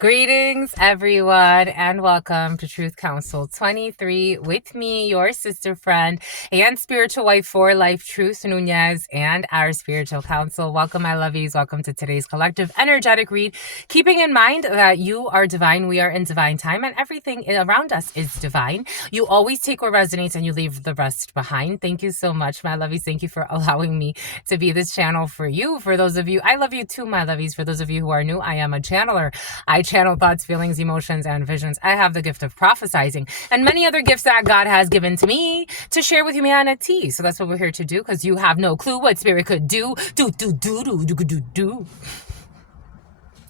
Greetings, everyone, and welcome to Truth Council 23 with me, your sister friend and spiritual wife for life, Truth Nunez, and our spiritual council. Welcome, my lovies. Welcome to today's collective energetic read. Keeping in mind that you are divine, we are in divine time, and everything around us is divine. You always take what resonates and you leave the rest behind. Thank you so much, my lovies. Thank you for allowing me to be this channel for you. For those of you, I love you too, my lovies. For those of you who are new, I am a channeler. I channel thoughts, feelings, emotions, and visions. I have the gift of prophesizing and many other gifts that God has given to me to share with humanity. So that's what we're here to do, because you have no clue what spirit could do. Do.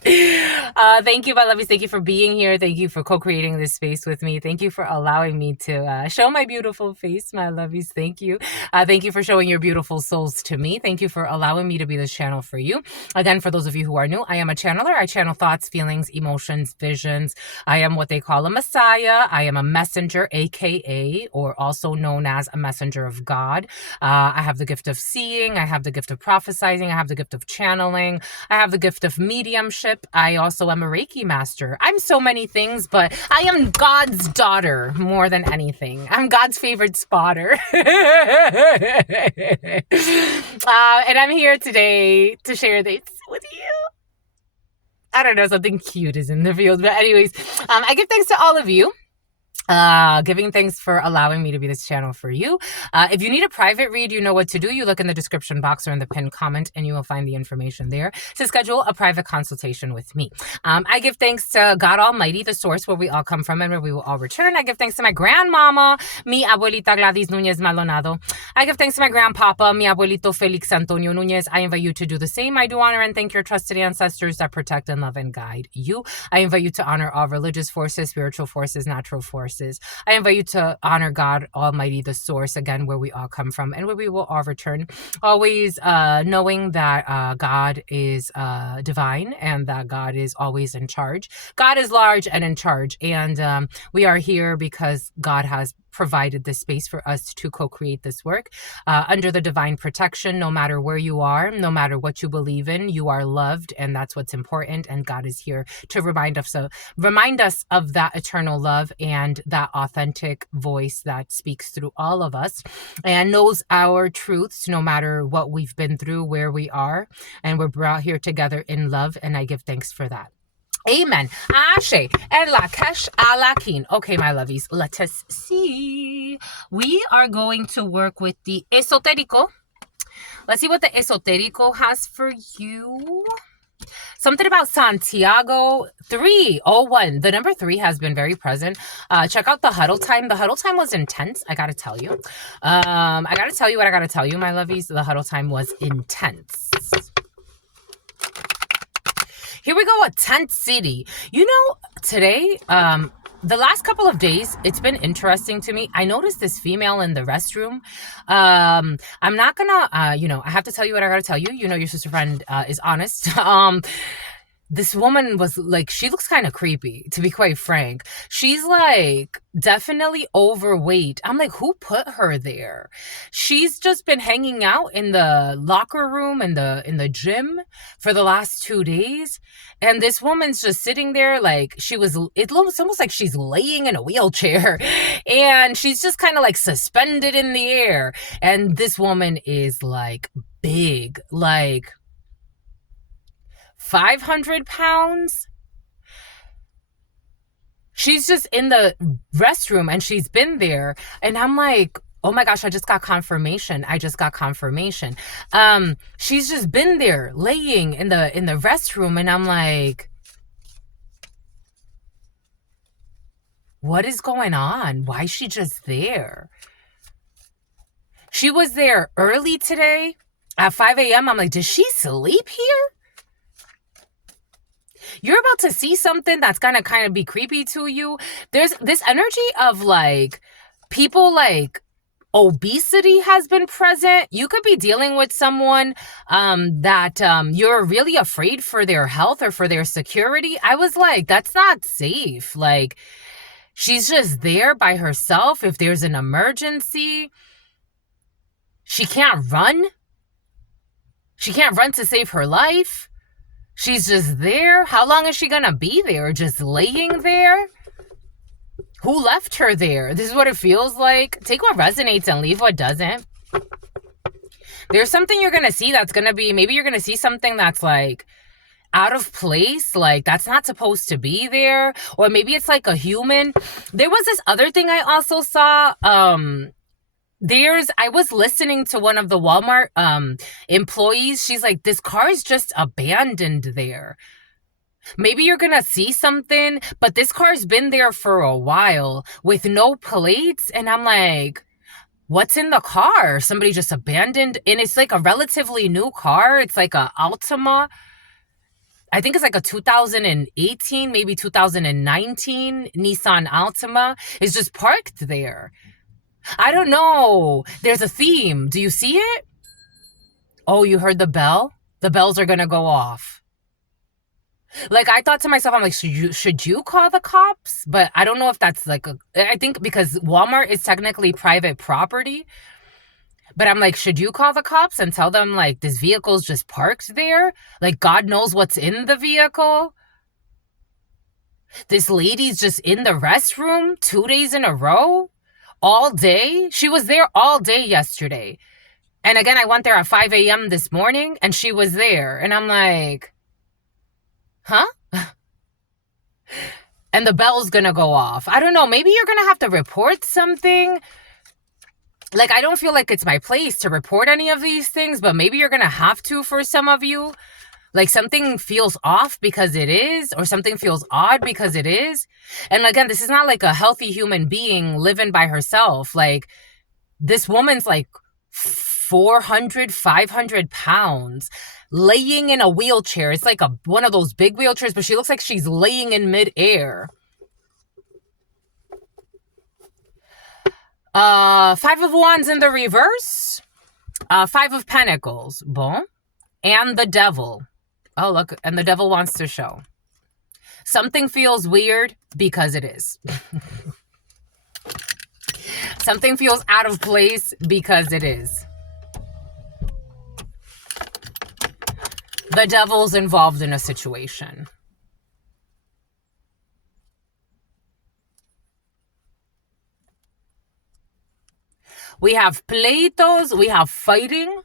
Thank you, my lovies. Thank you for being here. Thank you for co-creating this space with me. Thank you for allowing me to show my beautiful face, my lovies. Thank you. Thank you for showing your beautiful souls to me. Thank you for allowing me to be this channel for you. Again, for those of you who are new, I am a channeler. I channel thoughts, feelings, emotions, visions. I am what they call a messiah. I am a messenger, aka, or also known as a messenger of God. I have the gift of seeing. I have the gift of prophesizing. I have the gift of channeling. I have the gift of mediumship. I also am a Reiki master. I'm so many things, but I am God's daughter more than anything. I'm God's favorite spotter. And I'm here today to share this with you. I don't know, something cute is in the field. But anyways, I give thanks to all of you. Giving thanks for allowing me to be this channel for you. If you need a private read, you know what to do. You look in the description box or in the pinned comment and you will find the information there to schedule a private consultation with me. I give thanks to God Almighty, the source where we all come from and where we will all return. I give thanks to my grandmama, mi abuelita Gladys Nunez Maldonado. I give thanks to my grandpapa, mi abuelito Felix Antonio Nunez. I invite you to do the same. I do honor and thank your trusted ancestors that protect and love and guide you. I invite you to honor all religious forces, spiritual forces, natural forces. I invite you to honor God Almighty, the source, again, where we all come from and where we will all return. Always knowing that God is divine and that God is always in charge. God is large and in charge. And we are here because God has provided this space for us to co-create this work under the divine protection. No matter where you are, no matter what you believe in, you are loved, and that's what's important. And God is here to remind us of that eternal love and that authentic voice that speaks through all of us and knows our truths, no matter what we've been through, where we are, and we're brought here together in love. And I give thanks for that. Amen. Ashe. And la kesh alakin. Okay, my lovies, let us see. We are going to work with the esoterico. Let's see what the esoterico has for you. Something about Santiago 301. The number 3 has been very present. Check out the huddle time. The huddle time was intense, I gotta tell you. I gotta tell you what I gotta tell you, my lovies. The huddle time was intense. Here we go, a tent city. You know, today, the last couple of days, it's been interesting to me. I noticed this female in the restroom. I'm not gonna, I have to tell you what I gotta tell you. You know, your sister friend is honest. This woman was like, she looks kind of creepy, to be quite frank. She's like definitely overweight. I'm like, who put her there? She's just been hanging out in the locker room in the gym for the last 2 days. And this woman's just sitting there like it looks almost like she's laying in a wheelchair. And she's just kind of like suspended in the air. And this woman is like big, like 500 pounds. She's just in the restroom and she's been there. And I'm like, oh my gosh, I just got confirmation. She's just been there laying in the restroom. And I'm like, what is going on? Why is she just there? She was there early today at 5 a.m. I'm like, does she sleep here? You're about to see something that's gonna kind of be creepy to you. There's this energy of like people like obesity has been present. You could be dealing with someone that you're really afraid for their health or for their security. I was like, that's not safe. Like, she's just there by herself. If there's an emergency, she can't run. She can't run to save her life. She's just there. How long is she gonna be there? Just laying there? Who left her there? This is what it feels like. Take what resonates and leave what doesn't. There's something you're gonna see that's gonna be, maybe you're gonna see something that's like out of place, like that's not supposed to be there, or maybe it's like a human. There was this other thing I also saw. I was listening to one of the Walmart employees. She's like, this car is just abandoned there. Maybe you're gonna see something, but this car's been there for a while with no plates, and I'm like, what's in the car? Somebody just abandoned, and it's like a relatively new car. It's like a Altima. I think it's like a 2018, maybe 2019 Nissan Altima. Is just parked there. I don't know. There's a theme. Do you see it? Oh, you heard the bell? The bells are gonna go off. Like, I thought to myself, I'm like, should you call the cops? But I don't know if that's like I think because Walmart is technically private property. But I'm like, should you call the cops and tell them like this vehicle's just parked there? Like, God knows what's in the vehicle. This lady's just in the restroom 2 days in a row, all day. She was there all day yesterday. And again, I went there at 5 a.m. this morning and she was there. And I'm like, huh? And the bell's gonna go off. I don't know. Maybe you're gonna have to report something. Like, I don't feel like it's my place to report any of these things, but maybe you're gonna have to for some of you. Like, something feels off because it is, or something feels odd because it is. And again, this is not like a healthy human being living by herself. Like, this woman's like 400, 500 pounds, laying in a wheelchair. It's like one of those big wheelchairs, but she looks like she's laying in midair. Five of Wands in the reverse. Five of Pentacles. Bon. And the Devil. Oh, look. And the Devil wants to show. Something feels weird because it is. Something feels out of place because it is. The Devil's involved in a situation. We have pleitos. We have fighting.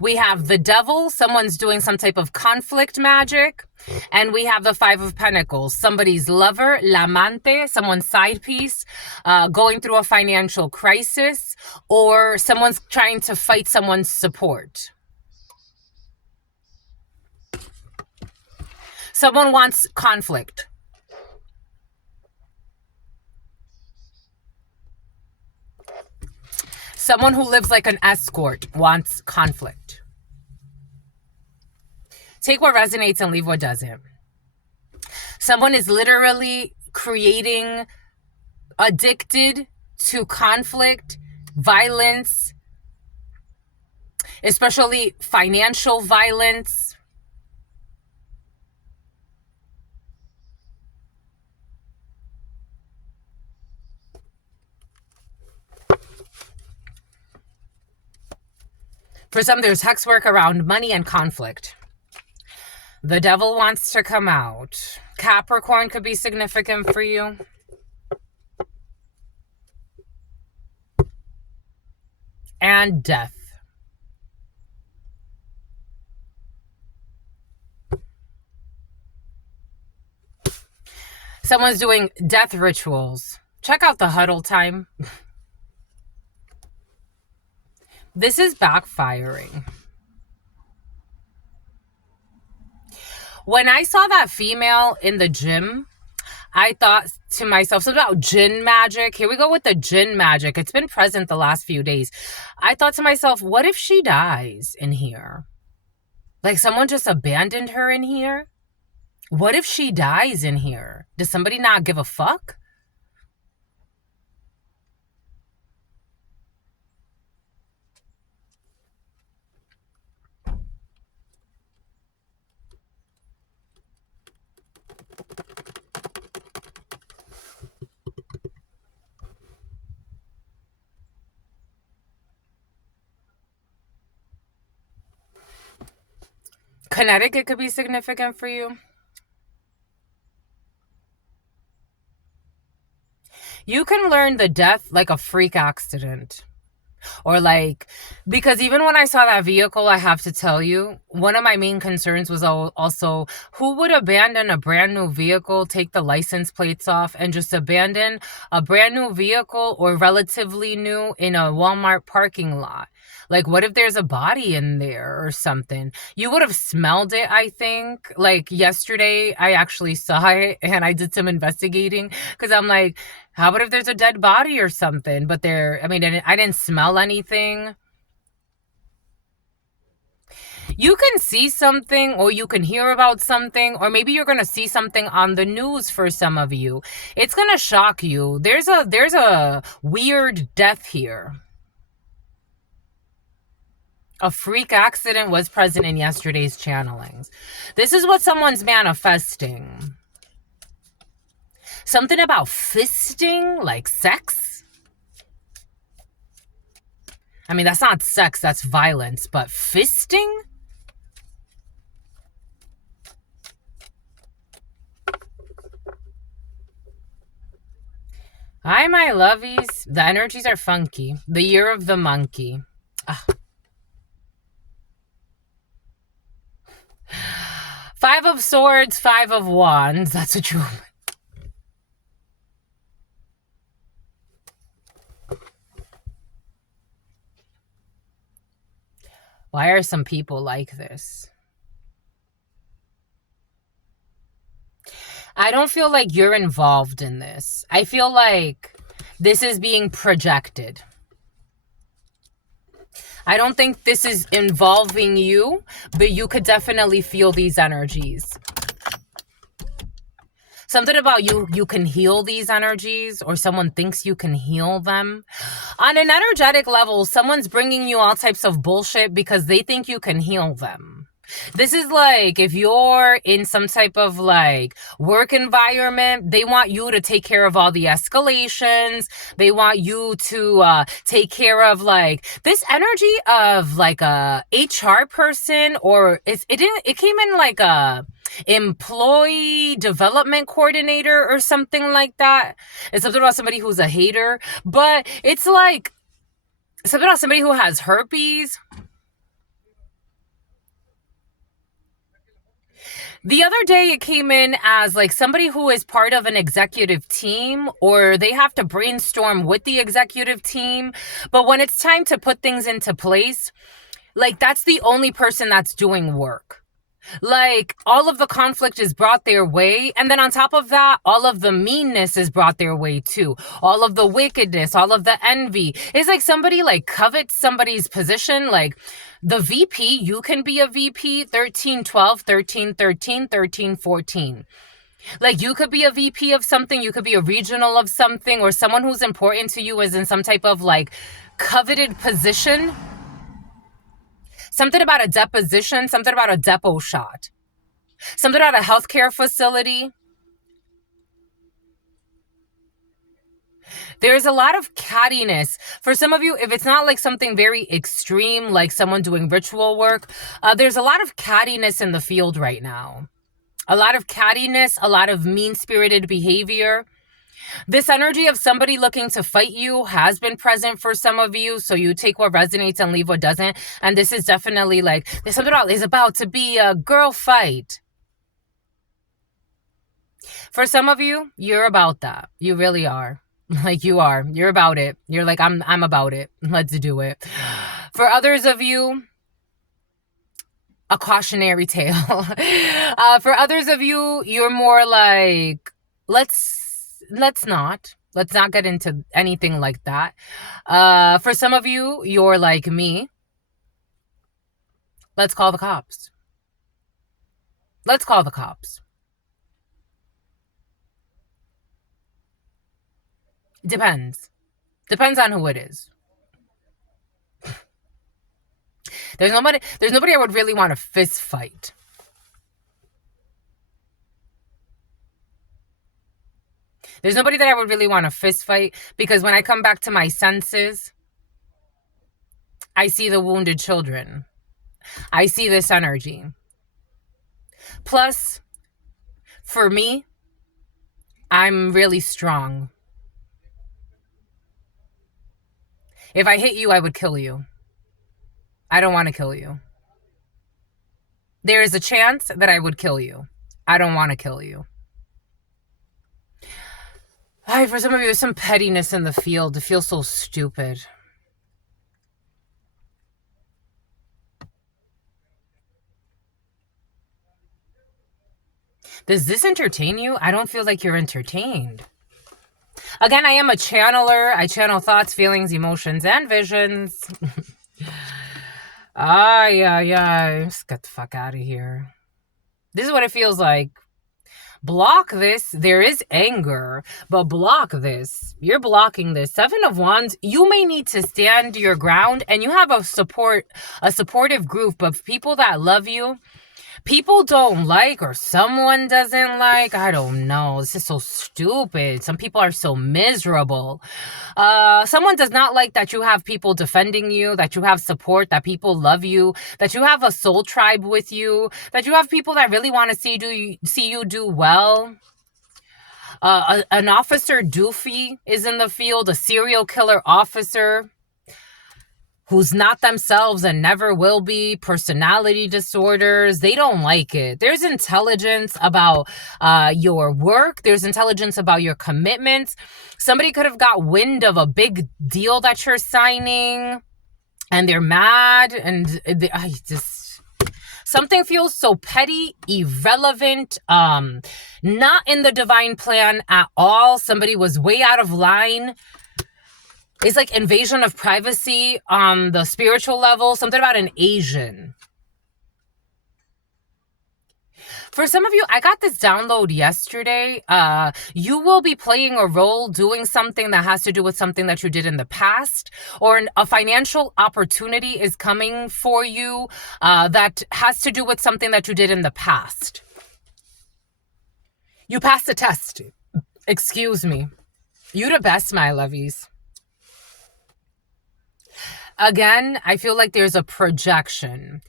We have the Devil. Someone's doing some type of conflict magic. And we have the Five of Pentacles. Somebody's lover, l'amante, someone's side piece, going through a financial crisis, or someone's trying to fight someone's support. Someone wants conflict. Someone who lives like an escort wants conflict. Take what resonates and leave what doesn't. Someone is literally creating, addicted to conflict, violence, especially financial violence. For some, there's hex work around money and conflict. The Devil wants to come out. Capricorn could be significant for you. And Death. Someone's doing death rituals. Check out the huddle time. This is backfiring. When I saw that female in the gym, I thought to myself, something about jinn magic. Here we go with the jinn magic. It's been present the last few days. I thought to myself, what if she dies in here? Like, someone just abandoned her in here? What if she dies in here? Does somebody not give a fuck? Connecticut could be significant for you. You can learn the death like a freak accident. Or like, because even when I saw that vehicle, I have to tell you, one of my main concerns was also who would abandon a brand new vehicle, take the license plates off, and just abandon a brand new vehicle or relatively new in a Walmart parking lot. Like, what if there's a body in there or something? You would have smelled it, I think. Like, yesterday, I actually saw it and I did some investigating because I'm like, how about if there's a dead body or something? But I didn't smell anything. You can see something or you can hear about something, or maybe you're going to see something on the news for some of you. It's going to shock you. There's a weird death here. A freak accident was present in yesterday's channelings. This is what someone's manifesting. Something about fisting, like sex. I mean, that's not sex, that's violence, but fisting? Hi, my lovies. The energies are funky. The year of the monkey. Ugh. 5 of swords, 5 of wands. That's what you... Why are some people like this? I don't feel like you're involved in this. I feel like this is being projected. I don't think this is involving you, but you could definitely feel these energies. Something about you can heal these energies, or someone thinks you can heal them. On an energetic level, someone's bringing you all types of bullshit because they think you can heal them. This is like if you're in some type of like work environment, they want you to take care of all the escalations. They want you to take care of like this energy of like a HR person, or it came in like a employee development coordinator or something like that. It's something about somebody who's a hater, but it's like something about somebody who has herpes. The other day it came in as like somebody who is part of an executive team, or they have to brainstorm with the executive team. But when it's time to put things into place, like that's the only person that's doing work. Like all of the conflict is brought their way. And then on top of that, all of the meanness is brought their way too. All of the wickedness, all of the envy. It's like somebody like covets somebody's position. Like the VP, you can be a VP 13, 12, 13, 13, 13, 14. Like you could be a VP of something. You could be a regional of something, or someone who's important to you is in some type of like coveted position. Something about a deposition, something about a depot shot, something about a healthcare facility. There's a lot of cattiness. For some of you, if it's not like something very extreme, like someone doing ritual work, there's a lot of cattiness in the field right now. A lot of cattiness, a lot of mean-spirited behavior. This energy of somebody looking to fight you has been present for some of you, so you take what resonates and leave what doesn't. And this is definitely like, there's something about, it's about to be a girl fight. For some of you, you're about that. You really are. Like you are. You're about it. You're like, I'm about it. Let's do it. For others of you, a cautionary tale. For others of you, you're more like, let's not get into anything like that. For some of you, you're like me. Let's call the cops. Let's call the cops. Depends. Depends on who it is. There's nobody I would really want to fist fight. There's nobody that I would really want to fist fight, because when I come back to my senses, I see the wounded children. I see this energy. Plus, for me, I'm really strong. If I hit you, I would kill you. I don't want to kill you. There is a chance that I would kill you. I don't want to kill you. For some of you, there's some pettiness in the field. It feels so stupid. Does this entertain you? I don't feel like you're entertained. Again, I am a channeler. I channel thoughts, feelings, emotions, and visions. Yeah. Just get the fuck out of here. This is what it feels like. Block this. There is anger, but block this. You're blocking this. Seven of Wands, you may need to stand your ground, and you have a supportive group of people that love you. People don't like, or someone doesn't like, I don't know. This is so stupid. Some people are so miserable. Someone does not like that you have people defending you, that you have support, that people love you, that you have a soul tribe with you, that you have people that really want to see you do well. An officer doofy is in the field, a serial killer officer who's not themselves and never will be, personality disorders. They don't like it. There's intelligence about your work. There's intelligence about your commitments. Somebody could have got wind of a big deal that you're signing, and they're mad, and something feels so petty, irrelevant, not in the divine plan at all. Somebody was way out of line. It's like invasion of privacy on the spiritual level. Something about an Asian. For some of you, I got this download yesterday. You will be playing a role doing something that has to do with something that you did in the past, or a financial opportunity is coming for you that has to do with something that you did in the past. You passed the test. Excuse me. You the best, my lovies. Again, I feel like there's a projection.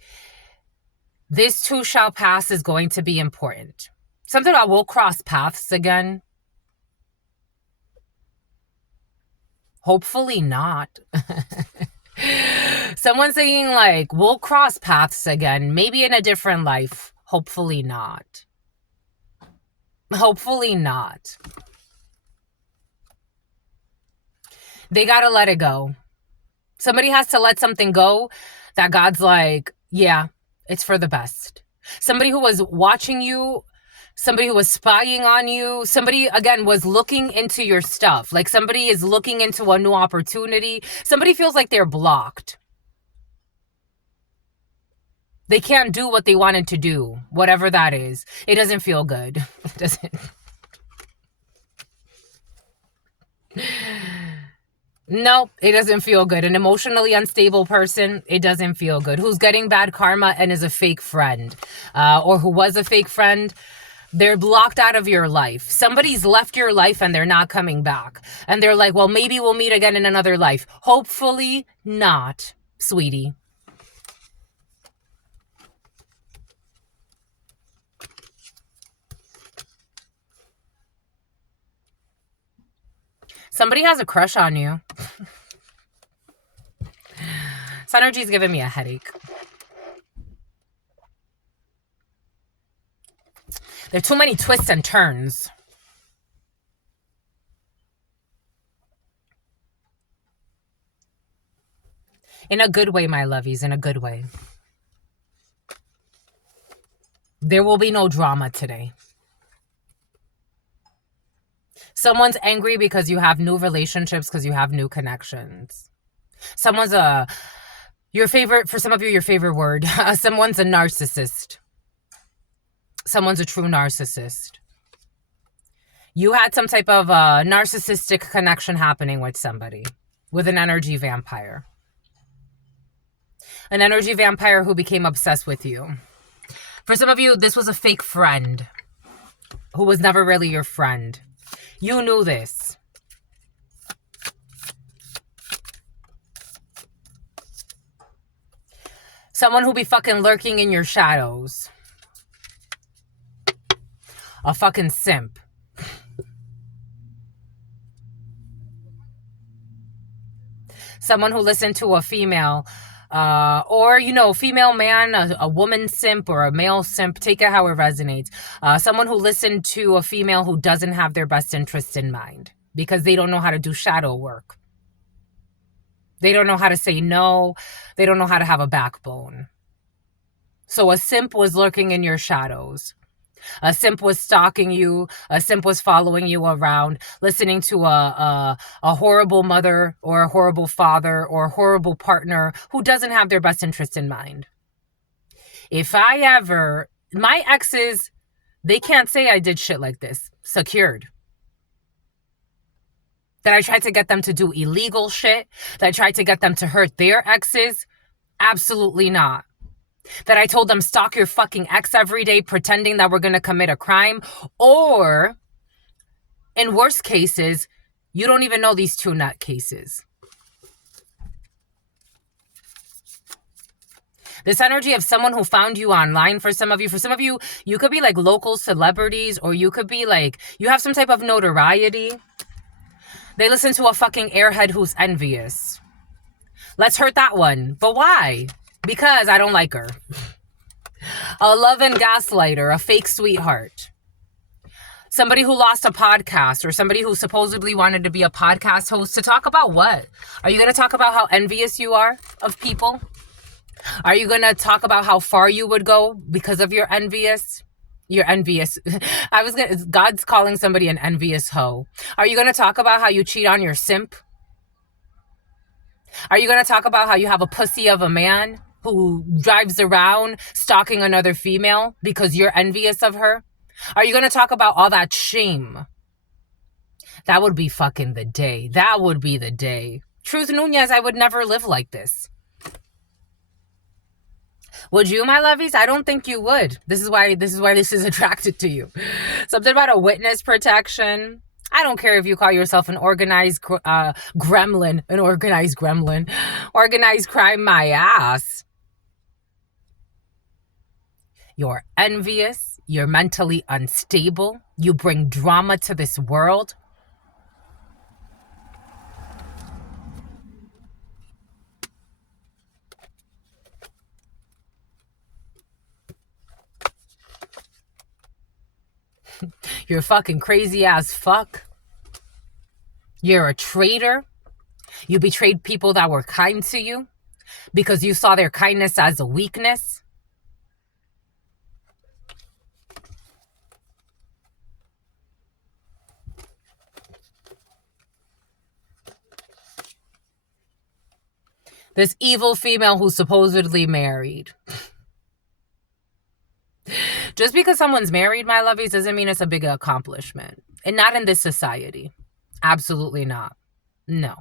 This too shall pass is going to be important. Something about we'll cross paths again. Hopefully not. Someone's saying like, we'll cross paths again. Maybe in a different life. Hopefully not. Hopefully not. They gotta let it go. Somebody has to let something go that God's like, yeah, it's for the best. Somebody who was watching you, somebody who was spying on you, somebody, again, was looking into your stuff. Like somebody is looking into a new opportunity. Somebody feels like they're blocked. They can't do what they wanted to do, whatever that is. It doesn't feel good. It doesn't. No, it doesn't feel good. An emotionally unstable person, it doesn't feel good. Who's getting bad karma and is a fake friend, or who was a fake friend, they're blocked out of your life. Somebody's left your life and they're not coming back. And they're like, well, maybe we'll meet again in another life. Hopefully not, sweetie. Somebody has a crush on you. This energy is giving me a headache. There are too many twists and turns. In a good way, my lovies, in a good way. There will be no drama today. Someone's angry because you have new relationships, because you have new connections. Someone's your favorite, for some of you, your favorite word. Someone's a narcissist. Someone's a true narcissist. You had some type of narcissistic connection happening with somebody, with an energy vampire. An energy vampire who became obsessed with you. For some of you, this was a fake friend who was never really your friend. You knew this. Someone who be fucking lurking in your shadows. A fucking simp. Someone who listened to a female, or, female man, a woman simp or a male simp, take it how it resonates. Someone who listened to a female who doesn't have their best interests in mind because they don't know how to do shadow work. They don't know how to say no. They don't know how to have a backbone. So a simp was lurking in your shadows. A simp was stalking you. A simp was following you around, listening to a horrible mother or a horrible father or a horrible partner who doesn't have their best interest in mind. My exes, they can't say I did shit like this. Secured. That I tried to get them to do illegal shit. That I tried to get them to hurt their exes. Absolutely not. That I told them stalk your fucking ex every day pretending that we're going to commit a crime. Or, in worst cases, you don't even know these two nutcases. This energy of someone who found you online for some of you. For some of you, you could be like local celebrities, or you could be like, you have some type of notoriety. They listen to a fucking airhead who's envious. Let's hurt that one. But why? Because I don't like her. A love and gaslighter, a fake sweetheart. Somebody who lost a podcast, or somebody who supposedly wanted to be a podcast host to talk about what? Are you going to talk about how envious you are of people? Are you going to talk about how far you would go because of your envious? You're envious. God's calling somebody an envious hoe. Are you going to talk about how you cheat on your simp? Are you going to talk about how you have a pussy of a man who drives around stalking another female because you're envious of her? Are you going to talk about all that shame? That would be fucking the day. That would be the day. Truth Nunez, I would never live like this. Would you, my lovies? I don't think you would. This is why this is attracted to you. Something about a witness protection. I don't care if you call yourself an organized gremlin, organized crime, my ass. You're envious. You're mentally unstable. You bring drama to this world. You're fucking crazy as fuck. You're a traitor. You betrayed people that were kind to you because you saw their kindness as a weakness. This evil female who's supposedly married. Just because someone's married, my lovies, doesn't mean it's a big accomplishment. And not in this society. Absolutely not. No.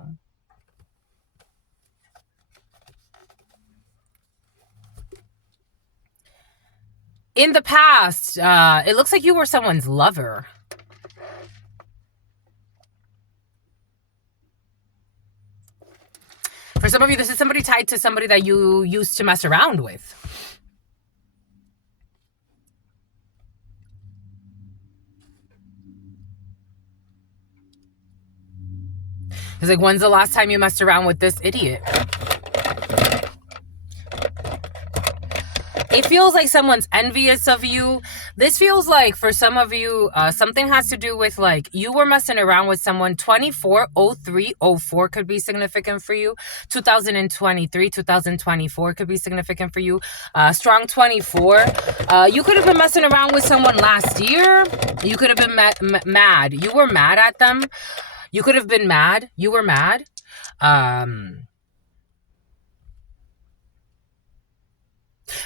In the past, it looks like you were someone's lover. For some of you, this is somebody tied to somebody that you used to mess around with. It's like, when's the last time you messed around with this idiot? It feels like someone's envious of you. This feels like, for some of you, something has to do with, like, you were messing around with someone. 24, 03, 04 could be significant for you. 2023, 2024 could be significant for you. Strong 24. You could have been messing around with someone last year. You could have been mad. You were mad at them. You could have been mad. You were mad.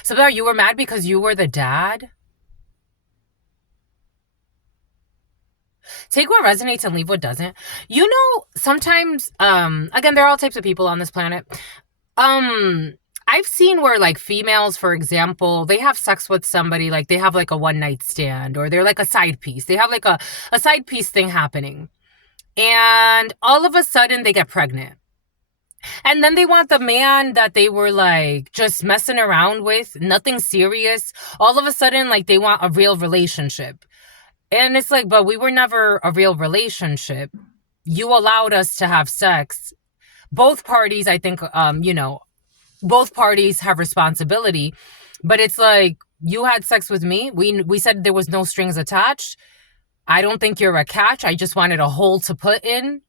So there, you were mad because you were the dad. Take what resonates and leave what doesn't. You know, sometimes, again, there are all types of people on this planet. I've seen where, like, females, for example, they have sex with somebody, like, they have, like, a one-night stand, or they're, like, a side piece. They have, like, a side piece thing happening. And all of a sudden, they get pregnant. And then they want the man that they were, like, just messing around with, nothing serious. All of a sudden, like, they want a real relationship. And it's like, but we were never a real relationship. You allowed us to have sex. Both parties, I think, both parties have responsibility, but it's like, you had sex with me. We said there was no strings attached. I don't think you're a catch. I just wanted a hole to put in.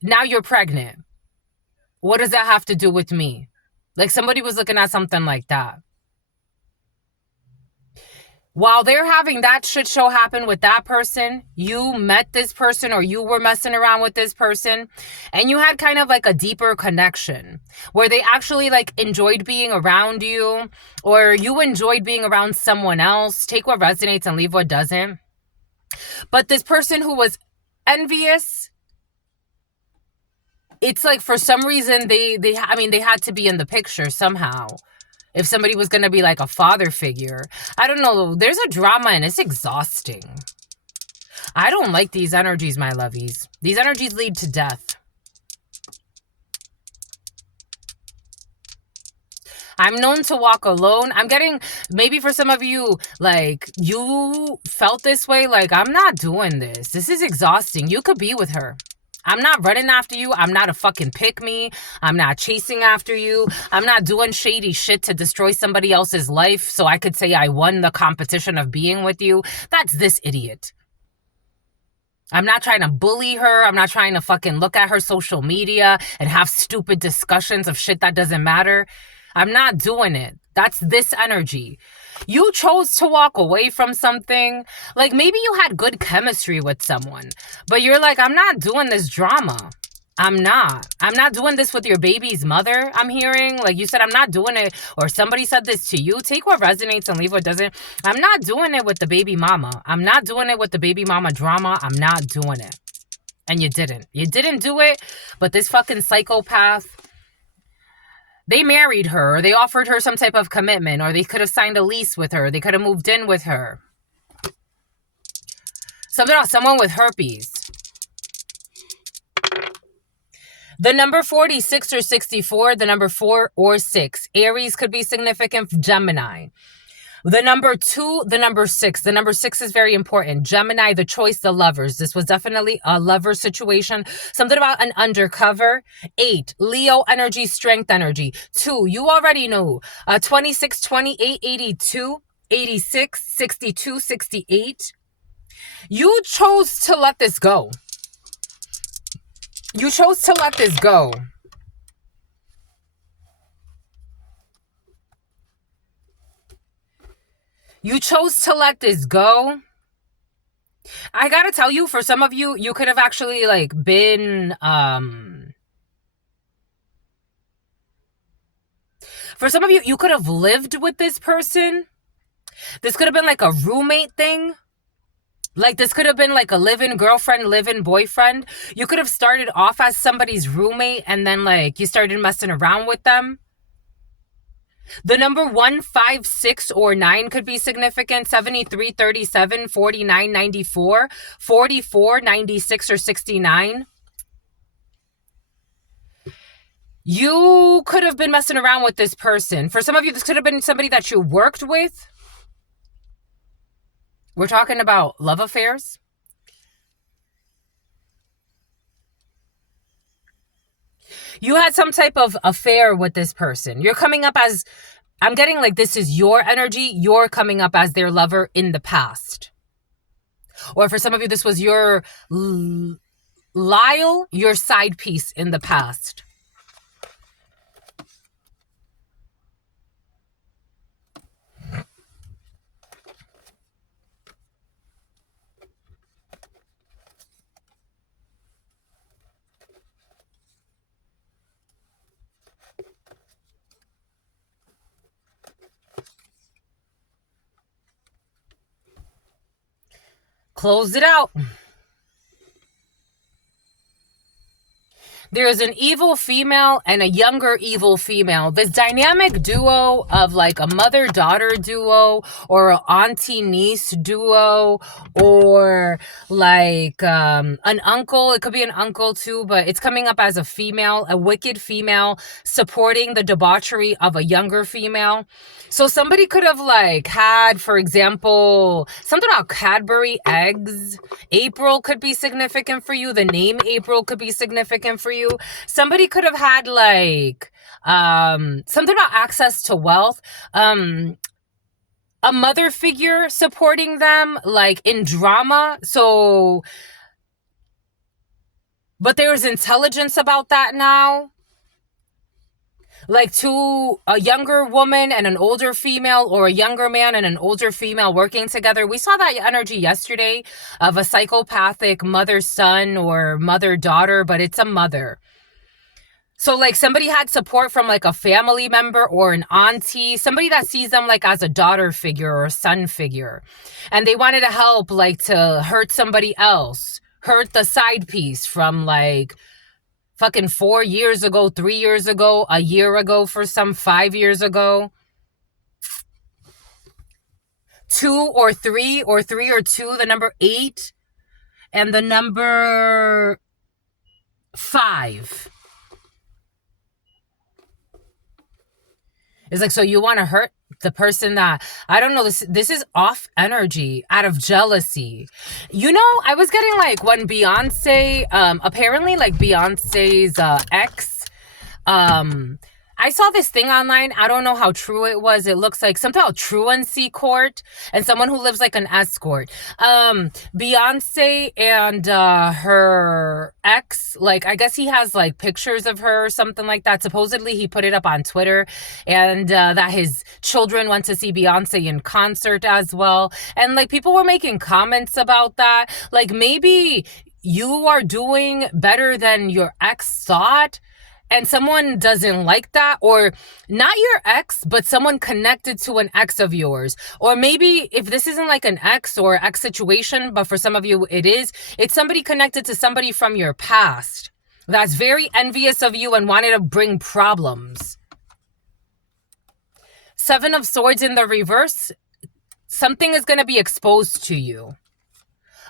Now you're pregnant. What does that have to do with me? Like, somebody was looking at something like that. While they're having that shit show happen with that person, you met this person or you were messing around with this person and you had kind of like a deeper connection where they actually like enjoyed being around you, or you enjoyed being around someone else. Take what resonates and leave what doesn't. But this person who was envious, it's like for some reason they had to be in the picture somehow. If somebody was going to be like a father figure, I don't know. There's a drama and it's exhausting. I don't like these energies, my lovies. These energies lead to death. I'm known to walk alone. I'm getting, maybe for some of you, like, you felt this way. Like, I'm not doing this. This is exhausting. You could be with her. I'm not running after you. I'm not a fucking pick me. I'm not chasing after you. I'm not doing shady shit to destroy somebody else's life so I could say I won the competition of being with you. That's this idiot. I'm not trying to bully her. I'm not trying to fucking look at her social media and have stupid discussions of shit that doesn't matter. I'm not doing it. That's this energy. You chose to walk away from something. Like, maybe you had good chemistry with someone, but you're like, I'm not doing this drama. I'm not doing this with your baby's mother. I'm hearing, like you said, I'm not doing it, or somebody said this to you. Take what resonates and leave what doesn't. I'm not doing it with the baby mama. I'm not doing it with the baby mama drama. I'm not doing it. And you didn't do it, but this fucking psychopath, they married her, or they offered her some type of commitment, or they could have signed a lease with her. They could have moved in with her. Something else, someone with herpes. The number 46 or 64, the number 4 or 6. Aries could be significant. Gemini. The number 2, the number 6. The number 6 is very important. Gemini, the choice, the lovers. This was definitely a lover situation. Something about an undercover. 8, Leo energy, strength energy. 2, you already know. 26, 28, 82, 86, 62, 68. You chose to let this go. You chose to let this go. You chose to let this go. I gotta tell you, for some of you, you could have actually like been, for some of you, you could have lived with this person. This could have been like a roommate thing. Like, this could have been like a live-in girlfriend, live-in boyfriend. You could have started off as somebody's roommate and then like you started messing around with them. The number 1, 5, 6, or 9 could be significant. 73, 37, 49, 94, 44, 96, or 69. You could have been messing around with this person. For some of you, this could have been somebody that you worked with. We're talking about love affairs. You had some type of affair with this person. You're coming up as, I'm getting like this is your energy. You're coming up as their lover in the past. Or for some of you, this was your Lyle, your side piece in the past. Close it out. There's an evil female and a younger evil female. This dynamic duo of like a mother-daughter duo or an auntie-niece duo or like an uncle. It could be an uncle too, but it's coming up as a female, a wicked female supporting the debauchery of a younger female. So somebody could have like had, for example, something about Cadbury eggs. April could be significant for you. The name April could be significant for you. Somebody could have had like something about access to wealth. A mother figure supporting them like in drama. So but there's intelligence about that now. Like to a younger woman and an older female, or a younger man and an older female working together. We saw that energy yesterday of a psychopathic mother-son or mother-daughter, but it's a mother. So like somebody had support from like a family member or an auntie, somebody that sees them like as a daughter figure or a son figure. And they wanted to help like to hurt somebody else, hurt the side piece from like fucking 4 years ago, 3 years ago, a year ago for some, 5 years ago. 2 or 3 or 3 or 2, the number 8 and the number 5. It's like, so you want to hurt the person that, I don't know, this is off energy out of jealousy. You know, I was getting like when Beyonce, apparently like Beyonce's ex, I saw this thing online. I don't know how true it was. It looks like something about truancy court and someone who lives like an escort. Beyonce and her ex, like I guess he has like pictures of her or something like that. Supposedly he put it up on Twitter, and that his children went to see Beyonce in concert as well. And like people were making comments about that. Like maybe you are doing better than your ex thought, and someone doesn't like that, or not your ex, but someone connected to an ex of yours. Or maybe if this isn't like an ex or ex situation, but for some of you it is, it's somebody connected to somebody from your past that's very envious of you and wanted to bring problems. 7 of Swords in the reverse, something is going to be exposed to you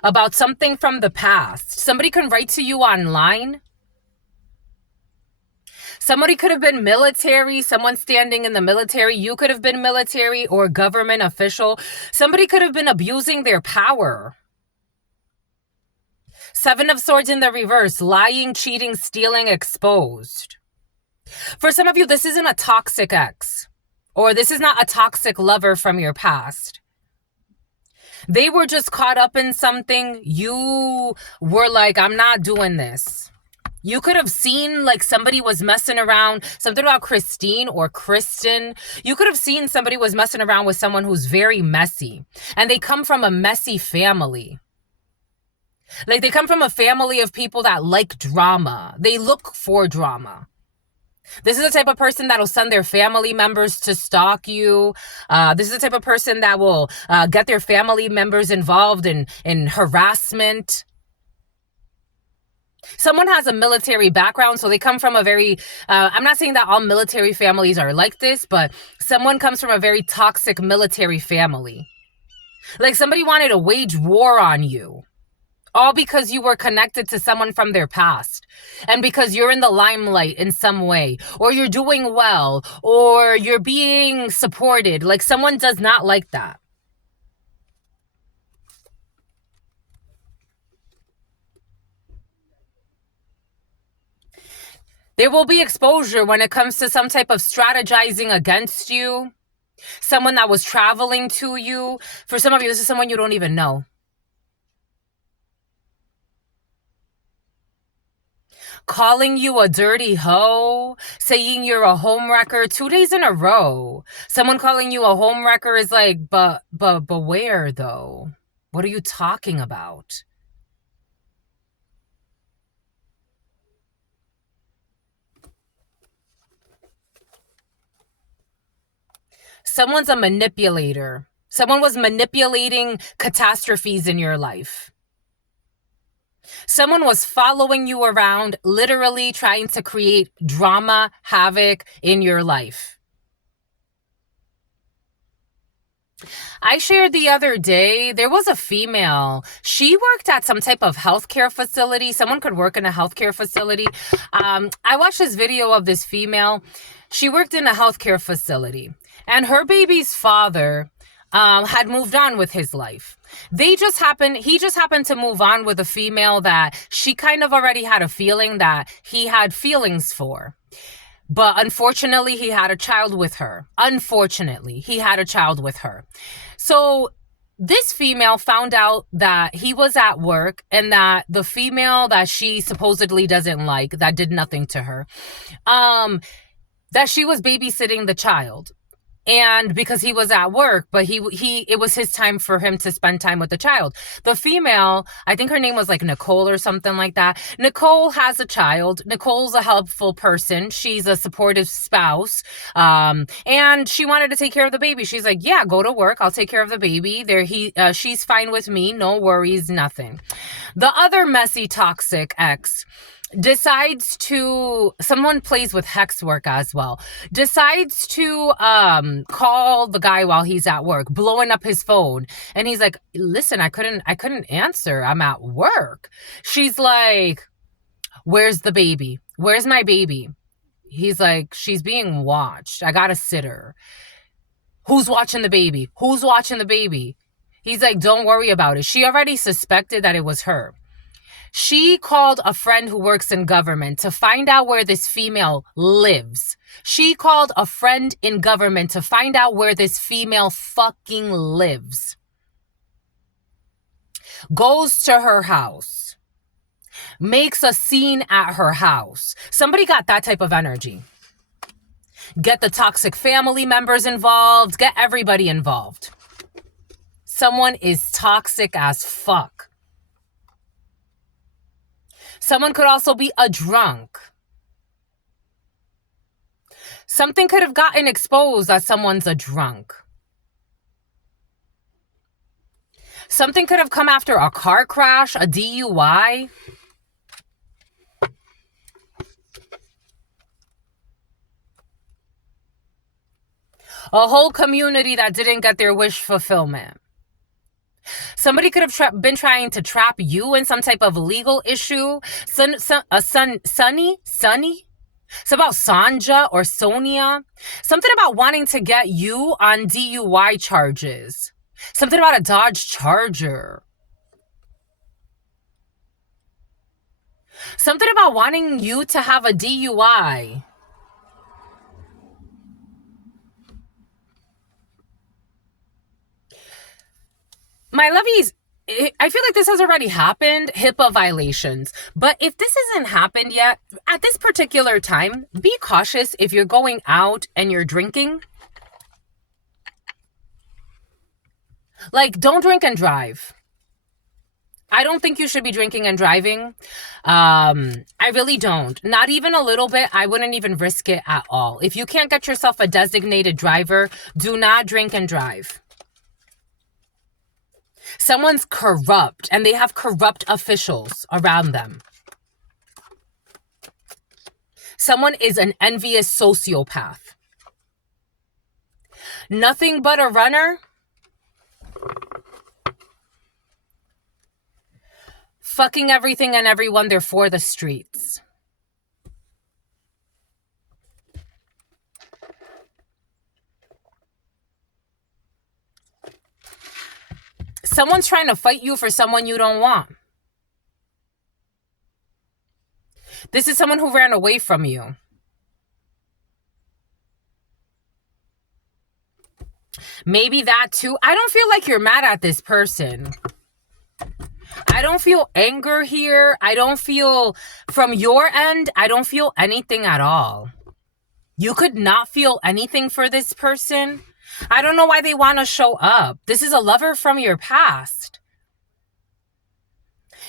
about something from the past. Somebody can write to you online. Somebody could have been military, someone standing in the military. You could have been military or government official. Somebody could have been abusing their power. 7 of Swords in the reverse, lying, cheating, stealing, exposed. For some of you, this isn't a toxic ex, or this is not a toxic lover from your past. They were just caught up in something. You were like, I'm not doing this. You could have seen like somebody was messing around, something about Christine or Kristen. You could have seen somebody was messing around with someone who's very messy, and they come from a messy family. Like they come from a family of people that like drama. They look for drama. This is the type of person that'll send their family members to stalk you. This is the type of person that will get their family members involved in harassment. Someone has a military background, so they come from a very, I'm not saying that all military families are like this, but someone comes from a very toxic military family. Like somebody wanted to wage war on you, all because you were connected to someone from their past, and because you're in the limelight in some way, or you're doing well, or you're being supported. Like someone does not like that. There will be exposure when it comes to some type of strategizing against you. Someone that was traveling to you. For some of you, this is someone you don't even know. Calling you a dirty hoe, saying you're a homewrecker 2 days in a row. Someone calling you a homewrecker is like, but where though? What are you talking about? Someone's a manipulator. Someone was manipulating catastrophes in your life. Someone was following you around, literally trying to create drama, havoc in your life. I shared the other day, there was a female. She worked at some type of healthcare facility. Someone could work in a healthcare facility. I watched this video of this female. She worked in a healthcare facility, and her baby's father had moved on with his life. He just happened to move on with a female that she kind of already had a feeling that he had feelings for. But unfortunately, he had a child with her. So this female found out that he was at work and that the female that she supposedly doesn't like, that did nothing to her, that she was babysitting the child. And because he was at work, but it was his time for him to spend time with the child. The female, I think her name was like Nicole or something like that. Nicole has a child. Nicole's a helpful person. She's a supportive spouse. And she wanted to take care of the baby. She's like, yeah, go to work. I'll take care of the baby. She's fine with me. No worries, nothing. The other messy, toxic ex decides to, someone plays with hex work as well, decides to call the guy while he's at work, blowing up his phone. And he's like, listen, I couldn't answer. I'm at work. She's like, where's the baby? Where's my baby? He's like, she's being watched. I got a sitter. Who's watching the baby? Who's watching the baby? He's like, don't worry about it. She already suspected that it was her. She called a friend who works in government to find out where this female lives. She called a friend in government to find out where this female fucking lives. Goes to her house. Makes a scene at her house. Somebody got that type of energy. Get the toxic family members involved. Get everybody involved. Someone is toxic as fuck. Someone could also be a drunk. Something could have gotten exposed that someone's a drunk. Something could have come after a car crash, a DUI. A whole community that didn't get their wish fulfillment. Somebody could have been trying to trap you in some type of legal issue. Sunny? It's about Sanja or Sonia. Something about wanting to get you on DUI charges. Something about a Dodge Charger. Something about wanting you to have a DUI. My lovies, I feel like this has already happened, HIPAA violations. But if this hasn't happened yet, at this particular time, be cautious if you're going out and you're drinking. Like, don't drink and drive. I don't think you should be drinking and driving. I really don't. Not even a little bit. I wouldn't even risk it at all. If you can't get yourself a designated driver, do not drink and drive. Someone's corrupt and they have corrupt officials around them. Someone is an envious sociopath. Nothing but a runner. Fucking everything and everyone, they're for the streets. Someone's trying to fight you for someone you don't want. This is someone who ran away from you. Maybe that too. I don't feel like you're mad at this person. I don't feel anger here. I don't feel, from your end, I don't feel anything at all. You could not feel anything for this person. I don't know why they want to show up. This is a lover from your past.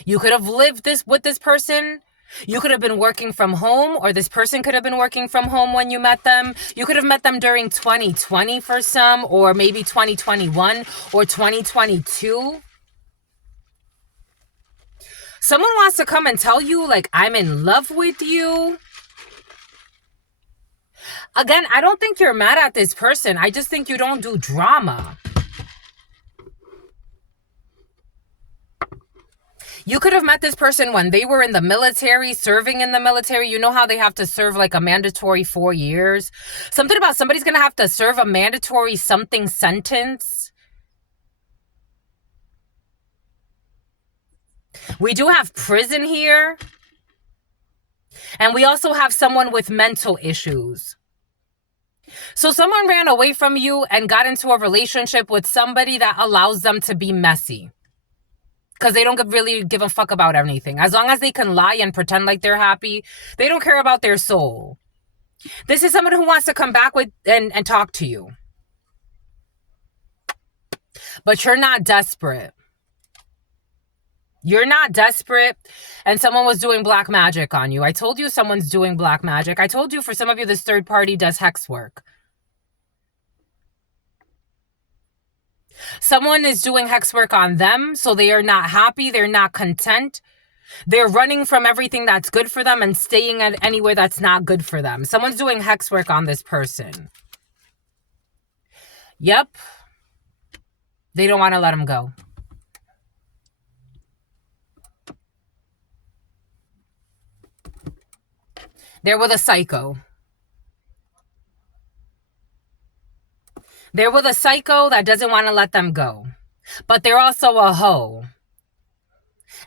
You could have lived with this person. You could have been working from home, or this person could have been working from home when you met them. You could have met them during 2020 for some, or maybe 2021 or 2022. Someone wants to come and tell you, like, I'm in love with you. Again, I don't think you're mad at this person. I just think you don't do drama. You could have met this person when they were in the military, serving in the military. You know how they have to serve like a mandatory 4 years? Something about somebody's going to have to serve a mandatory something sentence. We do have prison here. And we also have someone with mental issues. So someone ran away from you and got into a relationship with somebody that allows them to be messy. Because they don't really give a fuck about anything. As long as they can lie and pretend like they're happy, they don't care about their soul. This is someone who wants to come back with and talk to you. But you're not desperate. You're not desperate, and someone was doing black magic on you. I told you someone's doing black magic. I told you for some of you this third party does hex work. Someone is doing hex work on them, so they are not happy. They're not content. They're running from everything that's good for them and staying at anywhere that's not good for them. Someone's doing hex work on this person. Yep. They don't want to let them go. They're with a psycho. They're with a psycho that doesn't want to let them go. But they're also a hoe.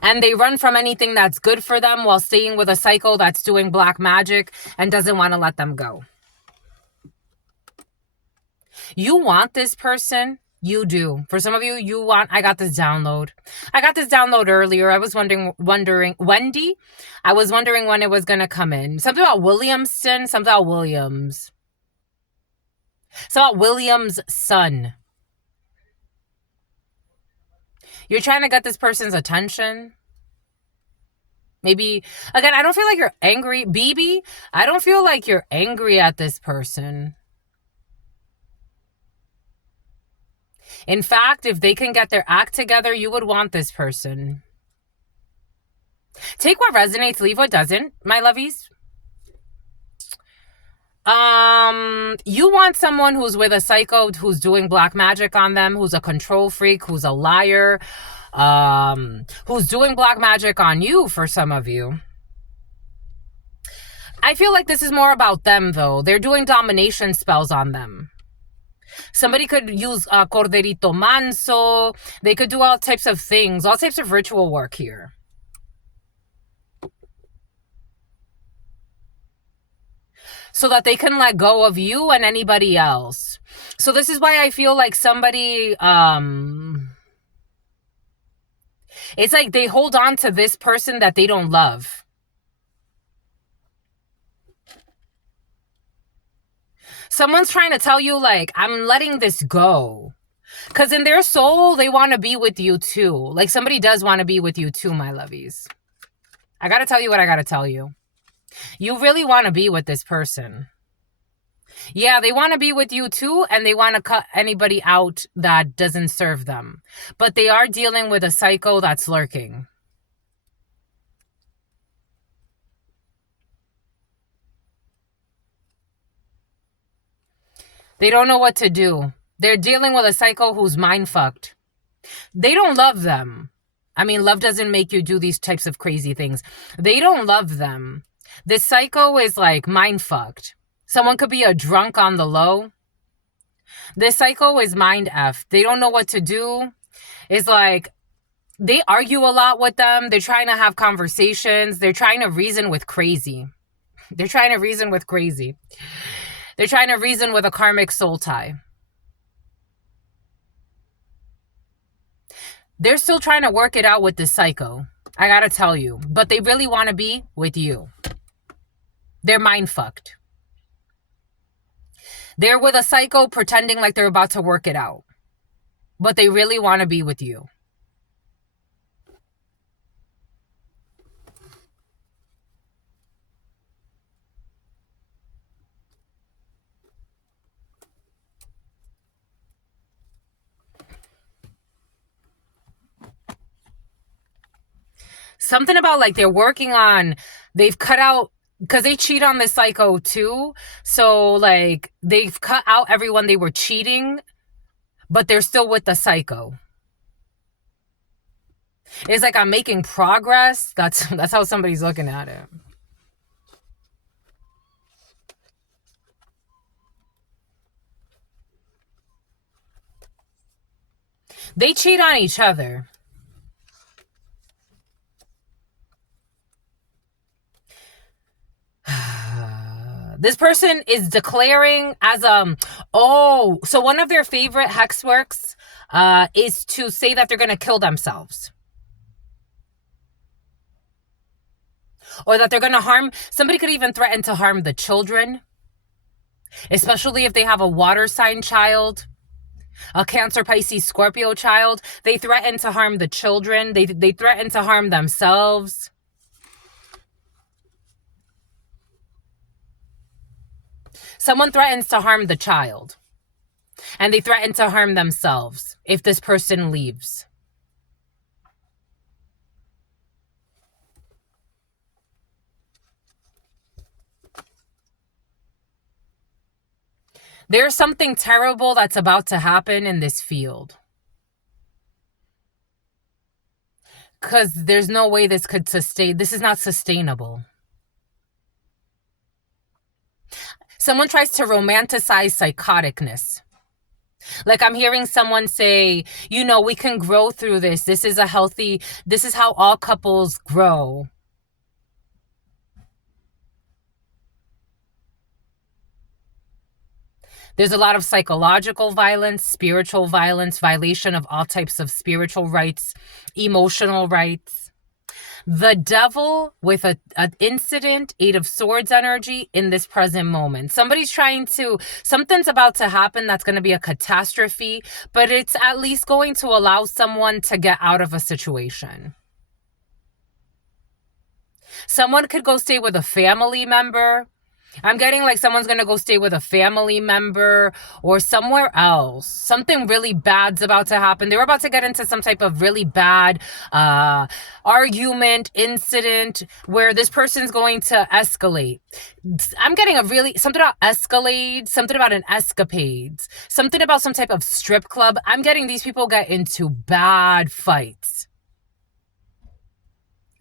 And they run from anything that's good for them while staying with a psycho that's doing black magic and doesn't want to let them go. You want this person. You do. For some of you, you want, I got this download. I got this download earlier. I was wondering, Wendy, I was wondering when it was going to come in. Something about Williamston, something about Williams. Something about William's son. You're trying to get this person's attention. Maybe, again, I don't feel like you're angry. BB, I don't feel like you're angry at this person. In fact, if they can get their act together, you would want this person. Take what resonates, leave what doesn't, my lovies. You want someone who's with a psycho, who's doing black magic on them, who's a control freak, who's a liar, who's doing black magic on you for some of you. I feel like this is more about them, though. They're doing domination spells on them. Somebody could use Corderito Manso. They could do all types of things, all types of ritual work here. So that they can let go of you and anybody else. So this is why I feel like somebody, it's like they hold on to this person that they don't love. Someone's trying to tell you, like, I'm letting this go. Because in their soul, they want to be with you too. Like, somebody does want to be with you too, my lovies. I got to tell you what I got to tell you. You really want to be with this person. Yeah, they want to be with you too, and they want to cut anybody out that doesn't serve them. But they are dealing with a psycho that's lurking. They don't know what to do. They're dealing with a psycho who's mind fucked. They don't love them. I mean, love doesn't make you do these types of crazy things. They don't love them. This psycho is like mind fucked. Someone could be a drunk on the low. This psycho is mind effed. They don't know what to do. It's like they argue a lot with them. They're trying to have conversations. They're trying to reason with crazy. They're trying to reason with crazy. They're trying to reason with a karmic soul tie. They're still trying to work it out with this psycho. I gotta tell you. But they really want to be with you. They're mind fucked. They're with a psycho pretending like they're about to work it out. But they really want to be with you. Something about like they've cut out, because they cheat on the psycho too. So like they've cut out everyone they were cheating, but they're still with the psycho. It's like I'm making progress. That's how somebody's looking at it. They cheat on each other. This person is declaring as so one of their favorite hex works is to say that they're going to kill themselves, or that they're going to harm somebody. Could even threaten to harm the children, especially if they have a water sign child, a Cancer, Pisces, Scorpio child. They threaten to harm the children. They threaten to harm themselves. Someone threatens to harm the child, and they threaten to harm themselves if this person leaves. There's something terrible that's about to happen in this field. Because there's no way this could sustain. This is not sustainable. Someone tries to romanticize psychoticness. Like I'm hearing someone say, we can grow through this. This is how all couples grow. There's a lot of psychological violence, spiritual violence, violation of all types of spiritual rights, emotional rights. The devil with an incident, 8 of Swords energy in this present moment. Something's about to happen that's going to be a catastrophe, but it's at least going to allow someone to get out of a situation. Someone could go stay with a family member. I'm getting like someone's going to go stay with a family member or somewhere else. Something really bad's about to happen. They're about to get into some type of really bad argument, incident where this person's going to escalate. I'm getting something about escalade, something about an escapades, something about some type of strip club. I'm getting these people get into bad fights.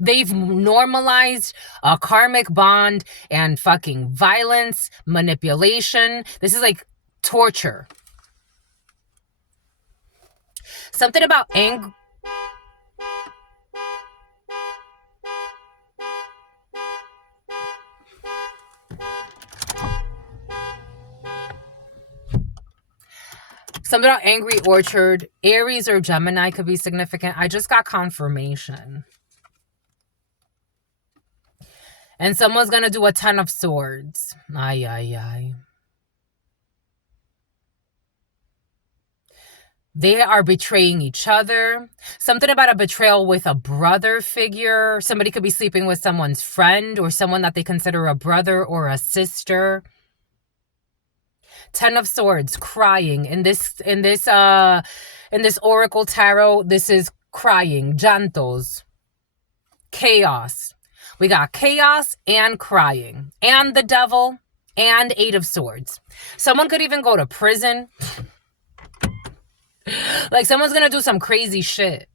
They've normalized a karmic bond and fucking violence, manipulation. This is like torture. Something about anger. Something about angry orchard. Aries or Gemini could be significant. I just got confirmation. And someone's going to do a 10 of Swords. Ay, ay, ay. They are betraying each other. Something about a betrayal with a brother figure. Somebody could be sleeping with someone's friend or someone that they consider a brother or a sister. 10 of Swords, crying. In this Oracle Tarot, this is crying. Llantos. Chaos. We got chaos and crying. And the devil and 8 of Swords. Someone could even go to prison. Like someone's going to do some crazy shit.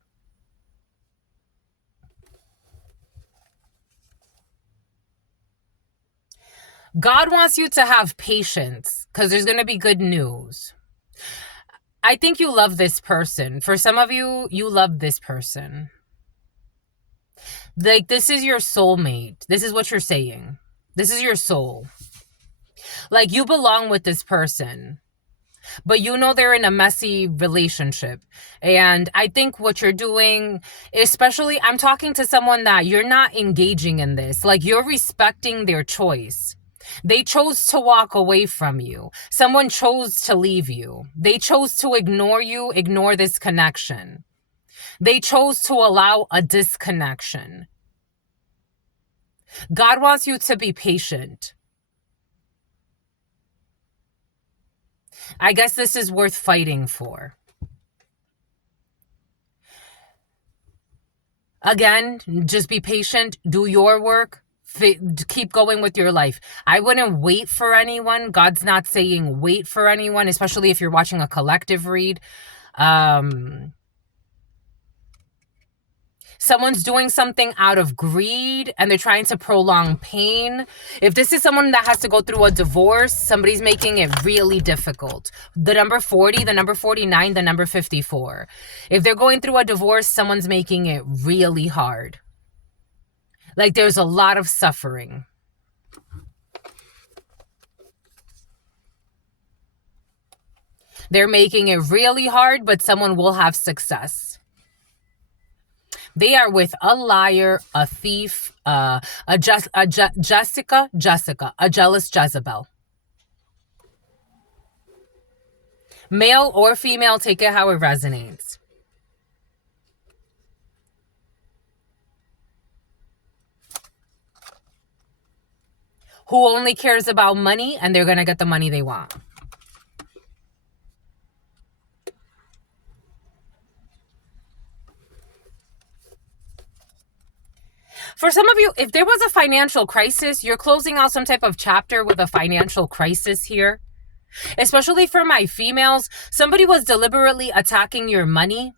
God wants you to have patience because there's going to be good news. I think you love this person. For some of you, you love this person. Like, this is your soulmate. This is what you're saying. This is your soul. Like, you belong with this person. But they're in a messy relationship. And I think what you're doing, especially, I'm talking to someone that you're not engaging in this. Like, you're respecting their choice. They chose to walk away from you. Someone chose to leave you. They chose to ignore you, ignore this connection. They chose to allow a disconnection. God wants you to be patient. I guess this is worth fighting for. Again, just be patient, do your work, keep going with your life. I wouldn't wait for anyone. God's not saying wait for anyone, especially if you're watching a collective read. Someone's doing something out of greed and they're trying to prolong pain. If this is someone that has to go through a divorce, somebody's making it really difficult. The number 40, the number 49, the number 54. If they're going through a divorce, someone's making it really hard. Like there's a lot of suffering. They're making it really hard, but someone will have success. They are with a liar, a thief, a Jessica, a jealous Jezebel. Male or female, take it how it resonates. Who only cares about money, and they're going to get the money they want. For some of you, if there was a financial crisis, you're closing out some type of chapter with a financial crisis here. Especially for my females, somebody was deliberately attacking your money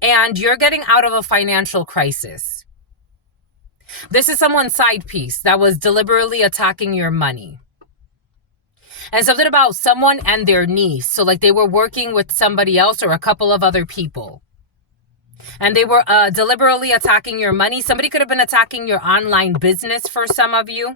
and you're getting out of a financial crisis. This is someone's side piece that was deliberately attacking your money. And something about someone and their niece. So like they were working with somebody else or a couple of other people. And they were deliberately attacking your money. Somebody could have been attacking your online business for some of you.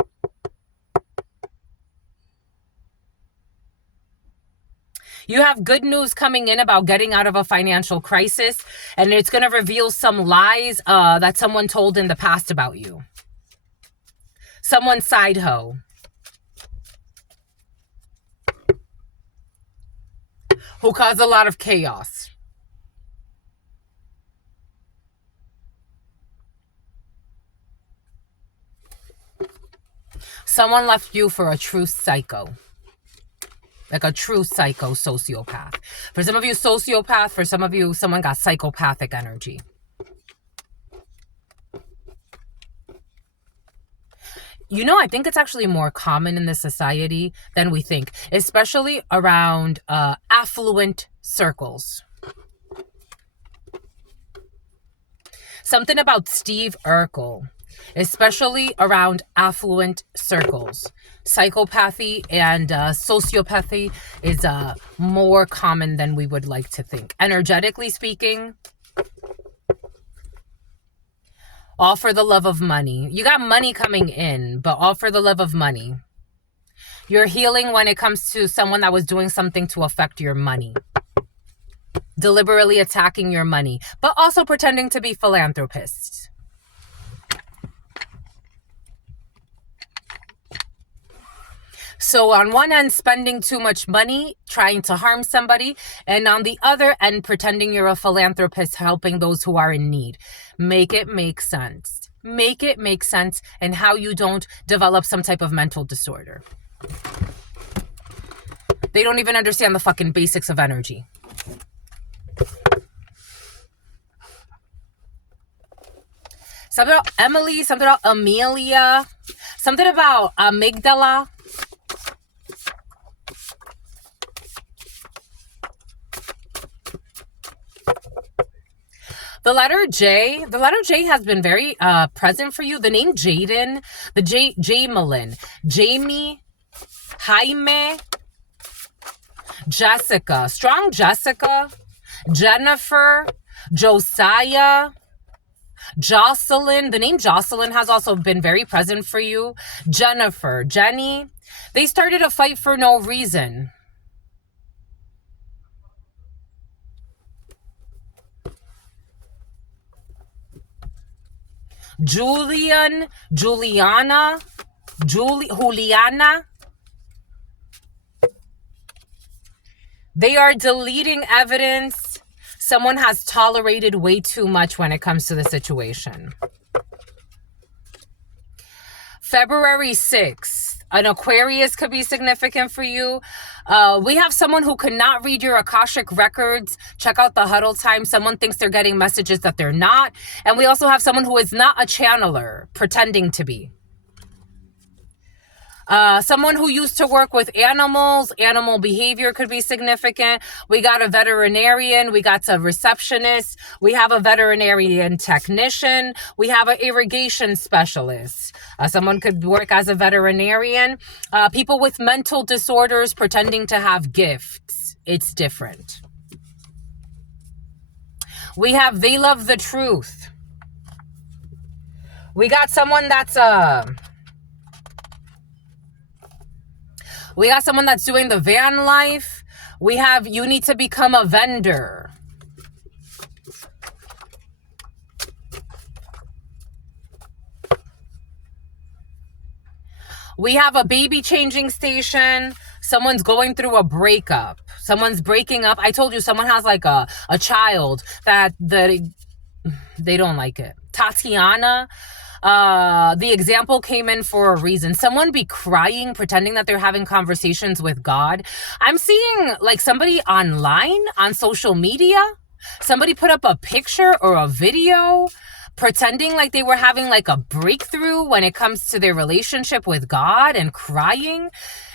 You have good news coming in about getting out of a financial crisis. And it's going to reveal some lies that someone told in the past about you. Someone's side hoe. Who caused a lot of chaos. Someone left you for a true psycho. Like a true psycho sociopath. For some of you, sociopath. For some of you, someone got psychopathic energy. You know, I think it's actually more common in this society than we think. Especially around affluent circles. Something about Steve Urkel. Especially around affluent circles. Psychopathy and sociopathy is more common than we would like to think. Energetically speaking, all for the love of money. You got money coming in, but all for the love of money. You're healing when it comes to someone that was doing something to affect your money. Deliberately attacking your money, but also pretending to be philanthropists. So on one end, spending too much money, trying to harm somebody. And on the other end, pretending you're a philanthropist, helping those who are in need. Make it make sense. Make it make sense and how you don't develop some type of mental disorder. They don't even understand the fucking basics of energy. Something about Emily, something about Amelia, something about amygdala. The letter J has been very present for you. The name Jaden, the Jamelin, Jamie, Jaime, Jessica, strong Jessica, Jennifer, Josiah, Jocelyn. The name Jocelyn has also been very present for you. Jennifer, Jenny. They started a fight for no reason. Juliana. They are deleting evidence. Someone has tolerated way too much when it comes to the situation. February 6th. An Aquarius could be significant for you. We have someone who could not read your Akashic records. Check out the huddle time. Someone thinks they're getting messages that they're not. And we also have someone who is not a channeler, pretending to be. Someone who used to work with animals, animal behavior could be significant. We got a veterinarian. We got a receptionist. We have a veterinarian technician. We have an irrigation specialist. Someone could work as a veterinarian. People with mental disorders pretending to have gifts. It's different. We have they love the truth. We got someone that's we got someone that's doing the van life. We have you need to become a vendor. We have a baby changing station. Someone's going through a breakup. Someone's breaking up. I told you someone has like a child that they don't like it. Tatiana. The example came in for a reason. Someone be crying, pretending that they're having conversations with God. I'm seeing like somebody online on social media. Somebody put up a picture or a video pretending like they were having like a breakthrough when it comes to their relationship with God and crying.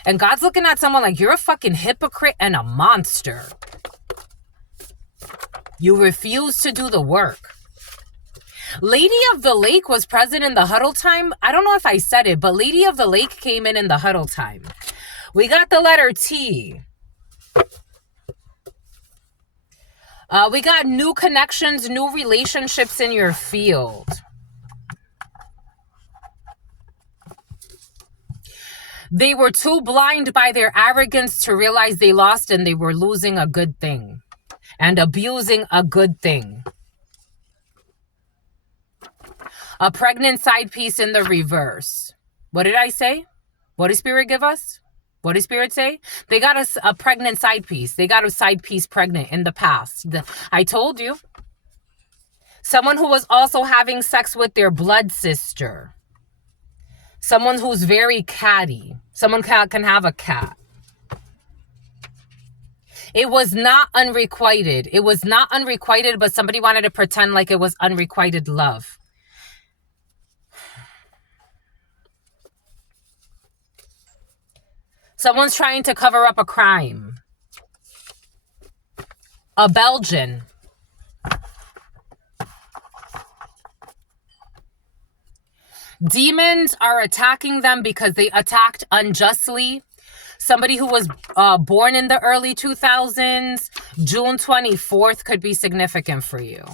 And God's looking at someone like, you're a fucking hypocrite and a monster. You refuse to do the work. Lady of the Lake was present in the huddle time. I don't know if I said it, but Lady of the Lake came in the huddle time. We got the letter T. We got new connections, new relationships in your field. They were too blind by their arrogance to realize they lost and they were losing a good thing and abusing a good thing. A pregnant side piece in the reverse. What did I say? What did Spirit give us? What did Spirit say? They got a pregnant side piece. They got a side piece pregnant in the past. I told you. Someone who was also having sex with their blood sister. Someone who's very catty. Someone can have a cat. It was not unrequited. It was not unrequited, but somebody wanted to pretend like it was unrequited love. Someone's trying to cover up a crime. A Belgian. Demons are attacking them because they attacked unjustly. Somebody who was born in the early 2000s, June 24th could be significant for you.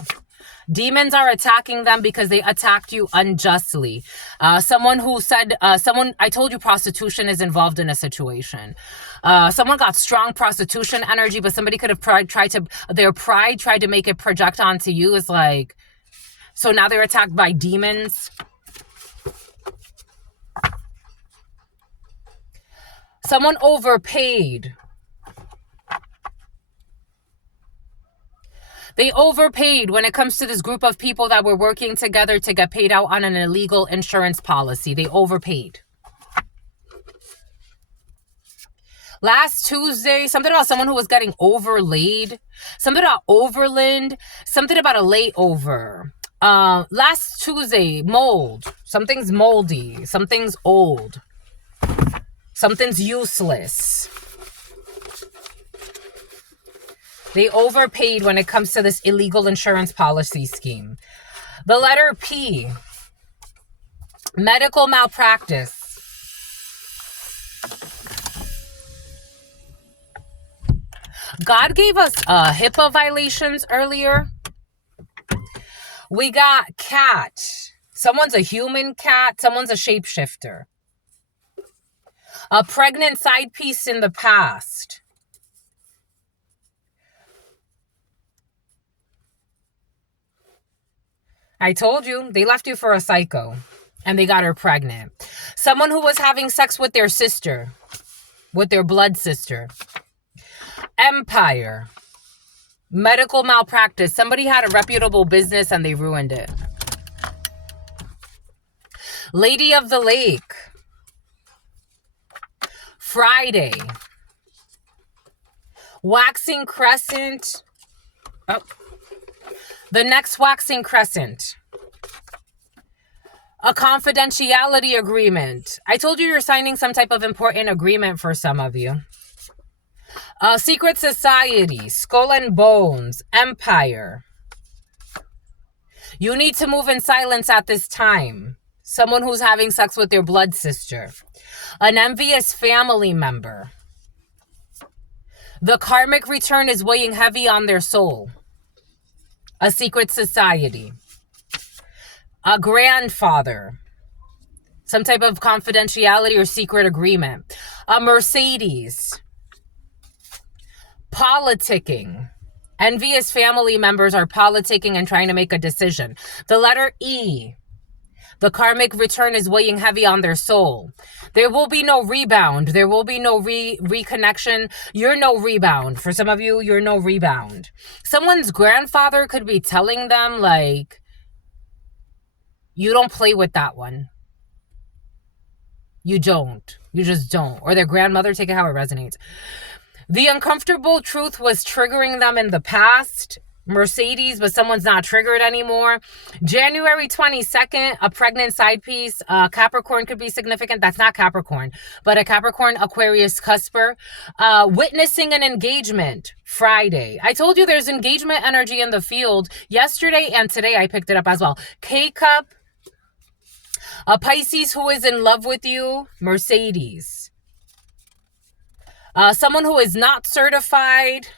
Demons are attacking them because they attacked you unjustly. Someone who said, I told you prostitution is involved in a situation. Someone got strong prostitution energy, but somebody could have their pride tried to make it project onto you. It's like, so now they're attacked by demons. Someone overpaid. They overpaid when it comes to this group of people that were working together to get paid out on an illegal insurance policy. They overpaid. Last Tuesday, something about someone who was getting overlaid. Something about overland. Something about a layover. Last Tuesday, mold. Something's moldy. Something's old. Something's useless. They overpaid when it comes to this illegal insurance policy scheme. The letter P. Medical malpractice. God gave us HIPAA violations earlier. We got cat. Someone's a human cat. Someone's a shapeshifter. A pregnant side piece in the past. I told you, they left you for a psycho. And they got her pregnant. Someone who was having sex with their sister. With their blood sister. Empire. Medical malpractice. Somebody had a reputable business and they ruined it. Lady of the Lake. Friday. Waxing crescent. Oh. The next waxing crescent. A confidentiality agreement. I told you you're signing some type of important agreement for some of you. Secret society, skull and bones, empire. You need to move in silence at this time. Someone who's having sex with your blood sister. An envious family member. The karmic return is weighing heavy on their soul. A secret society. A grandfather. Some type of confidentiality or secret agreement. A Mercedes. Politicking. Envious family members are politicking and trying to make a decision. The letter E. The karmic return is weighing heavy on their soul. There will be no rebound. There will be no reconnection. You're no rebound. For some of you, you're no rebound. Someone's grandfather could be telling them, like, you don't play with that one. You don't. You just don't. Or their grandmother, take it how it resonates. The uncomfortable truth was triggering them in the past. Mercedes, but someone's not triggered anymore. January 22nd, a pregnant side piece. Capricorn could be significant. That's not Capricorn, but a Capricorn Aquarius cusper. Witnessing an engagement. Friday. I told you there's engagement energy in the field. Yesterday and today I picked it up as well. K-cup. A Pisces who is in love with you. Mercedes. Someone who is not certified.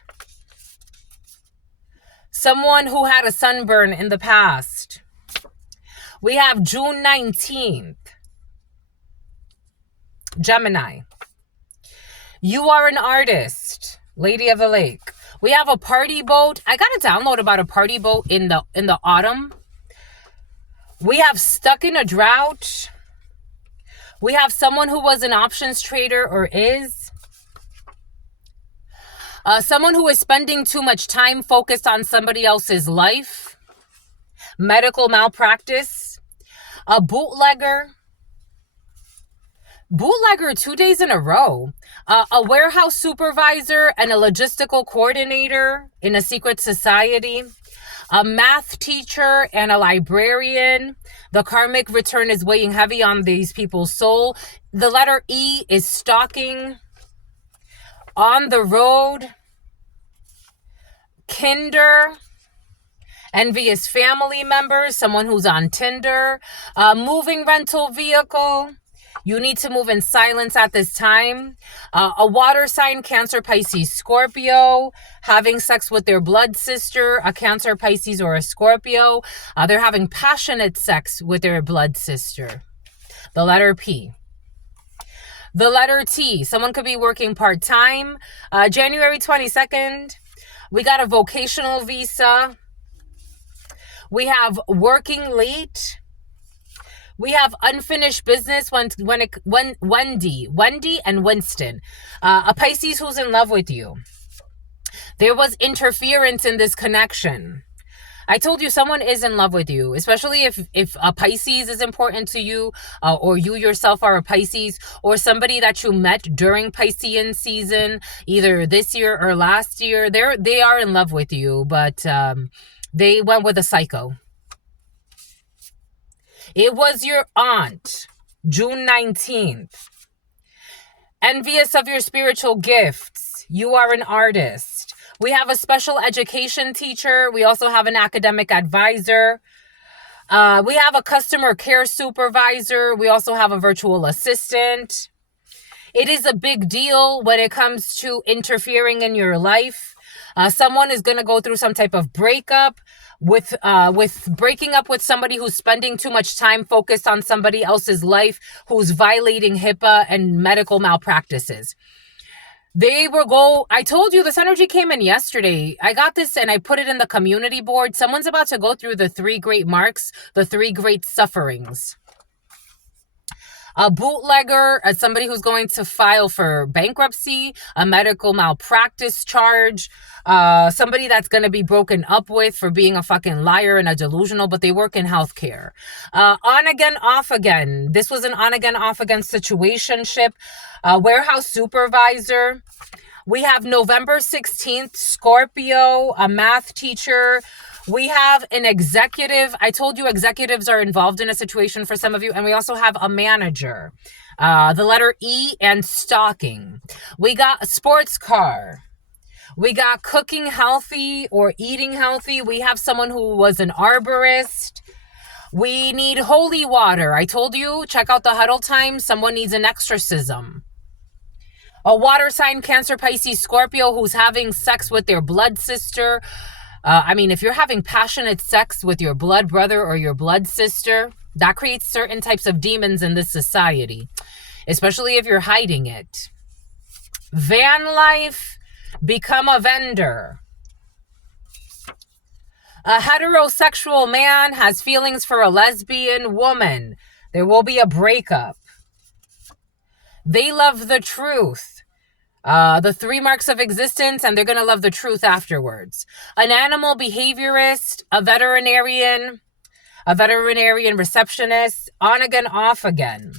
Someone who had a sunburn in the past. We have June 19th. Gemini. You are an artist. Lady of the Lake. We have a party boat. I got a download about a party boat in the autumn. We have stuck in a drought. We have someone who was an options trader or is. Someone who is spending too much time focused on somebody else's life. Medical malpractice. A bootlegger. Bootlegger 2 days in a row. A warehouse supervisor and a logistical coordinator in a secret society. A math teacher and a librarian. The karmic return is weighing heavy on these people's soul. The letter E is stalking. On the road. Kinder. Envious family members. Someone who's on Tinder. Moving rental vehicle. You need to move in silence at this time. A water sign, Cancer, Pisces, Scorpio. Having sex with their blood sister, a Cancer, Pisces, or a Scorpio. They're having passionate sex with their blood sister. The letter P. The letter T. Someone could be working part-time. January 22nd. We got a vocational visa. We have working late. We have unfinished business Wendy and Winston. A Pisces who's in love with you. There was interference in this connection. I told you someone is in love with you, especially if a Pisces is important to you, or you yourself are a Pisces, or somebody that you met during Piscean season, either this year or last year. They are in love with you, but they went with a psycho. It was your aunt, June 19th. Envious of your spiritual gifts. You are an artist. We have a special education teacher. We also have an academic advisor. We have a customer care supervisor. We also have a virtual assistant. It is a big deal when it comes to interfering in your life. Someone is going to go through some type of breakup with breaking up with somebody who's spending too much time focused on somebody else's life, who's violating HIPAA and medical malpractices. I told you this energy came in yesterday. I got this and I put it in the community board. Someone's about to go through the 3 great marks, the 3 great sufferings. A bootlegger, somebody who's going to file for bankruptcy, a medical malpractice charge, somebody that's going to be broken up with for being a fucking liar and a delusional, but they work in healthcare. On again, off again. This was an on again, off again situationship. Warehouse supervisor. We have November 16th, Scorpio, a math teacher. We have an executive. I told you executives are involved in a situation for some of you. And we also have a manager. The letter E and stalking. We got a sports car. We got cooking healthy or eating healthy. We have someone who was an arborist. We need holy water. I told you, check out the huddle time. Someone needs an exorcism. A water sign, Cancer, Pisces, Scorpio, who's having sex with their blood sister. If you're having passionate sex with your blood brother or your blood sister, that creates certain types of demons in this society, especially if you're hiding it. Van life, become a vendor. A heterosexual man has feelings for a lesbian woman. There will be a breakup. They love the truth. The 3 marks of existence, and they're going to love the truth afterwards. An animal behaviorist, a veterinarian receptionist, on again, off again.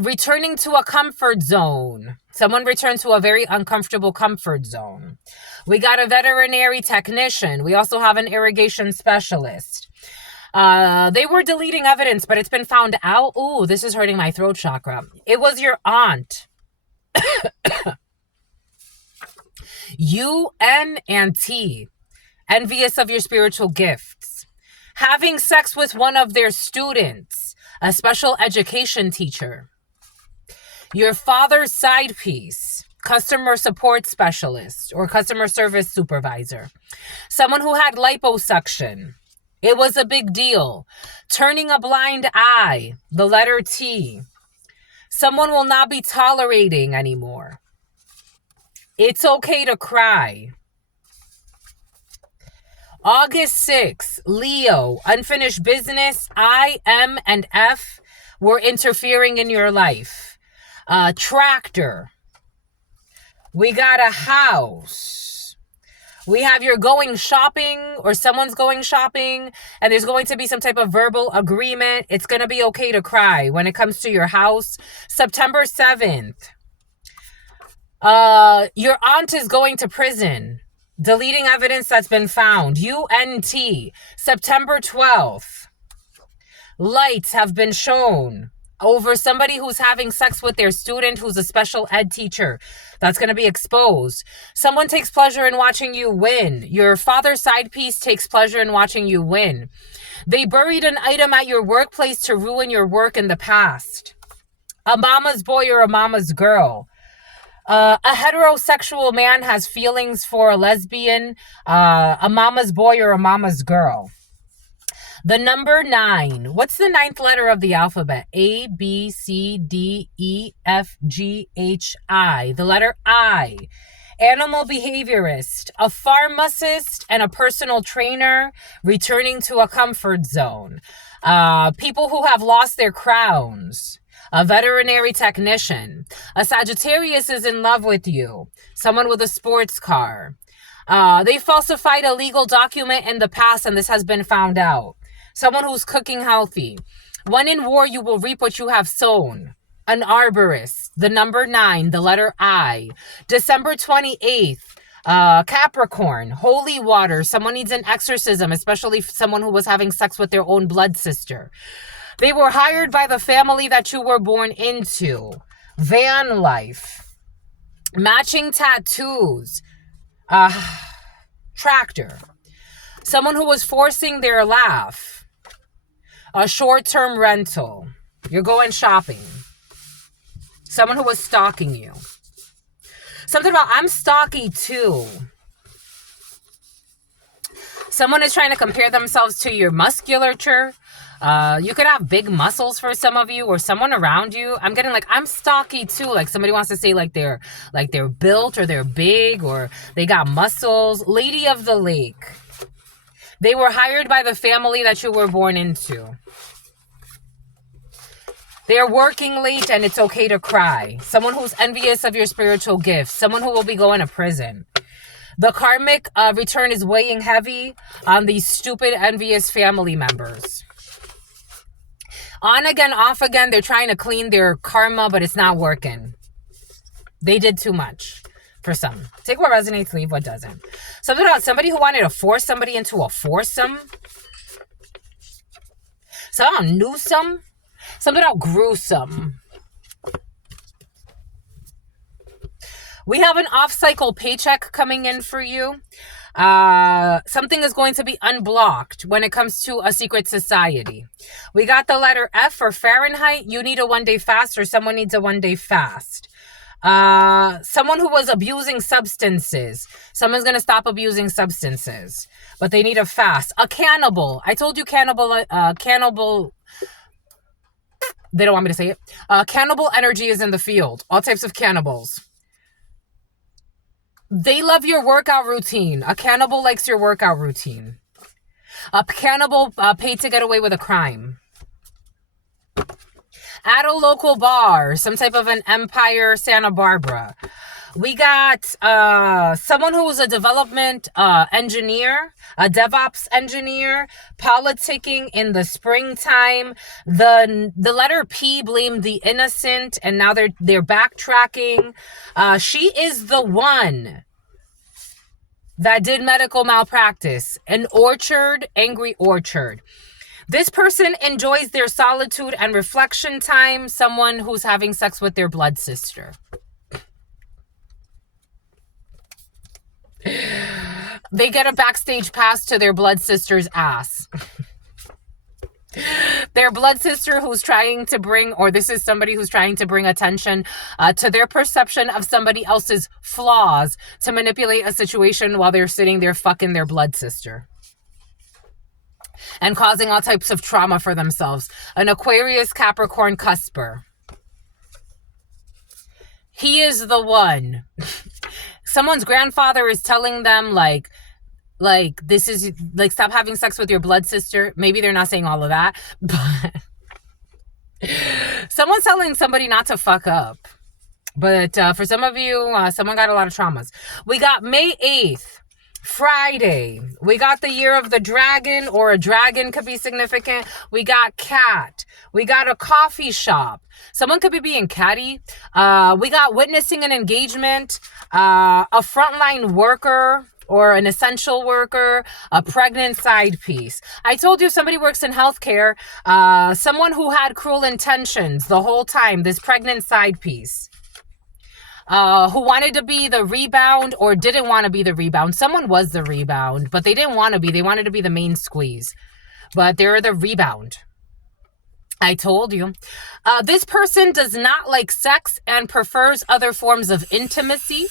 Returning to a comfort zone. Someone returned to a very uncomfortable comfort zone. We got a veterinary technician. We also have an irrigation specialist. They were deleting evidence, but it's been found out. Ooh, this is hurting my throat chakra. It was your aunt. UN and T, envious of your spiritual gifts. Having sex with one of their students, a special education teacher. Your father's side piece, customer support specialist or customer service supervisor. Someone who had liposuction. It was a big deal. Turning a blind eye, the letter T. Someone will not be tolerating anymore. It's okay to cry. August 6th, Leo, unfinished business. I, M, and F were interfering in your life. Tractor. We got a house. We have you're going shopping or someone's going shopping and there's going to be some type of verbal agreement. It's going to be okay to cry when it comes to your house. September 7th. Your aunt is going to prison. Deleting evidence that's been found. UNT. September 12th. Lights have been shown over somebody who's having sex with their student who's a special ed teacher. That's going to be exposed. Someone takes pleasure in watching you win. Your father's side piece takes pleasure in watching you win. They buried an item at your workplace to ruin your work in the past. A mama's boy or a mama's girl. A heterosexual man has feelings for a lesbian, a mama's boy or a mama's girl. The number 9. What's the 9th letter of the alphabet? A, B, C, D, E, F, G, H, I. The letter I. Animal behaviorist, a pharmacist, and a personal trainer returning to a comfort zone. People who have lost their crowns. A veterinary technician. A Sagittarius is in love with you. Someone with a sports car. They falsified a legal document in the past and this has been found out. Someone who's cooking healthy. When in war, you will reap what you have sown. An arborist. The number 9, the letter I. December 28th. Capricorn. Holy water. Someone needs an exorcism, especially someone who was having sex with their own blood sister. They were hired by the family that you were born into. Van life. Matching tattoos. Tractor. Someone who was forcing their laugh. A short-term rental. You're going shopping. Someone who was stalking you. Something about, I'm stalky too. Someone is trying to compare themselves to your musculature. You could have big muscles for some of you or someone around you. I'm getting like, I'm stocky too. Like somebody wants to say like they're built or they're big or they got muscles. Lady of the Lake. They were hired by the family that you were born into. They're working late and it's okay to cry. Someone who's envious of your spiritual gifts. Someone who will be going to prison. The karmic return is weighing heavy on these stupid, envious family members. On again, off again, they're trying to clean their karma, but it's not working. They did too much for some. Take what resonates, leave what doesn't. Something about somebody who wanted to force somebody into a foursome. Something about newsome. Something about gruesome. We have an off-cycle paycheck coming in for you. Something is going to be unblocked when it comes to a secret society. We got the letter F for Fahrenheit. You need a one-day fast, or someone needs a one-day fast. Someone who was abusing substances. Someone's going to stop abusing substances, but they need a fast. A cannibal. I told you cannibal, they don't want me to say it. Cannibal energy is in the field. All types of cannibals. They love your workout routine. A cannibal likes your workout routine. A cannibal paid to get away with a crime. At a local bar, some type of an Empire, Santa Barbara. We got someone who is a development engineer, a DevOps engineer, politicking in the springtime. The letter P blamed the innocent, and now they're backtracking. She is the one that did medical malpractice. An orchard, angry orchard. This person enjoys their solitude and reflection time. Someone who's having sex with their blood sister. They get a backstage pass to their blood sister's ass. Their blood sister who's trying to bring, or this is somebody who's trying to bring attention to their perception of somebody else's flaws to manipulate a situation while they're sitting there fucking their blood sister. And causing all types of trauma for themselves. An Aquarius, Capricorn, cusper. He is the one. Someone's grandfather is telling them like this is like, stop having sex with your blood sister. Maybe they're not saying all of that, but someone's telling somebody not to fuck up. But for some of you, someone got a lot of traumas. We got May 8th, Friday. We got the year of the dragon, or a dragon could be significant. We got cat. We got a coffee shop. Someone could be being catty. We got witnessing an engagement, a frontline worker or an essential worker, a pregnant side piece. I told you somebody works in healthcare, someone who had cruel intentions the whole time, this pregnant side piece. Who wanted to be the rebound or didn't want to be the rebound. Someone was the rebound, but they didn't want to be. They wanted to be the main squeeze. But they're the rebound. I told you. This person does not like sex and prefers other forms of intimacy.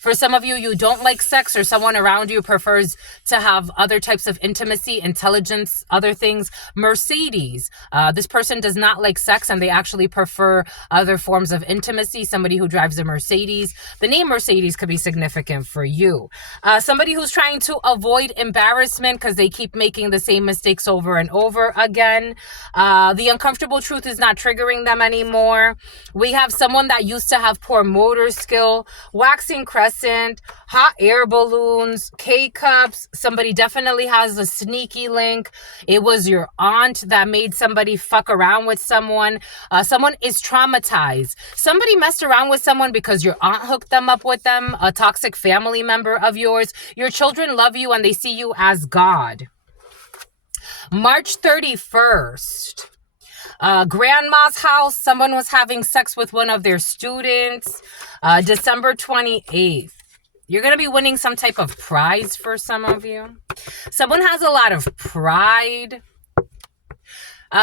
For some of you, you don't like sex, or someone around you prefers to have other types of intimacy, intelligence, other things. Mercedes. This person does not like sex and they actually prefer other forms of intimacy. Somebody who drives a Mercedes. The name Mercedes could be significant for you. Somebody who's trying to avoid embarrassment because they keep making the same mistakes over and over again. The uncomfortable truth is not triggering them anymore. We have someone that used to have poor motor skill. Waxing Crescent. Hot air balloons, K-cups. Somebody definitely has a sneaky link. It was your aunt that made somebody fuck around with someone. Someone is traumatized. Somebody messed around with someone because your aunt hooked them up with them, a toxic family member of yours. Your children love you and they see you as God. March 31st. Grandma's house, someone was having sex with one of their students. December 28th. You're going to be winning some type of prize for some of you. Someone has a lot of pride.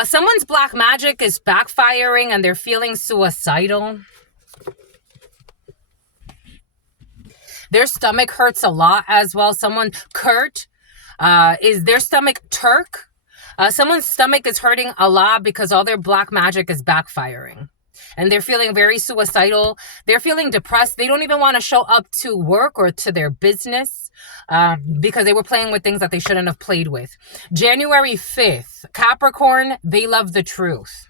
Someone's black magic is backfiring and they're feeling suicidal. Their stomach hurts a lot as well. Someone, Kurt, is their stomach Turk? Someone's stomach is hurting a lot because all their black magic is backfiring. And they're feeling very suicidal. They're feeling depressed. They don't even want to show up to work or to their business because they were playing with things that they shouldn't have played with. January 5th, Capricorn, they love the truth.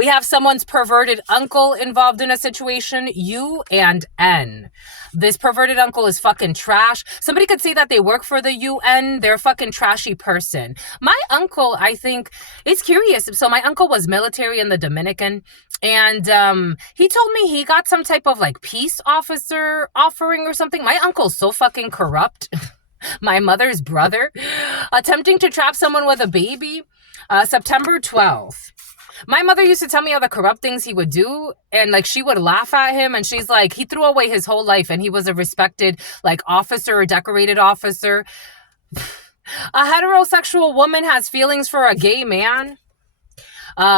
We have someone's perverted uncle involved in a situation, U and N. This perverted uncle is fucking trash. Somebody could say that they work for the UN. They're a fucking trashy person. My uncle, I think, it's curious. So my uncle was military in the Dominican, and he told me he got some type of like peace officer offering or something. My uncle's so fucking corrupt. My mother's brother, attempting to trap someone with a baby. September 12th. My mother used to tell me all the corrupt things he would do, and like she would laugh at him, and she's like, he threw away his whole life and he was a respected like officer or decorated officer. A heterosexual woman has feelings for a gay man.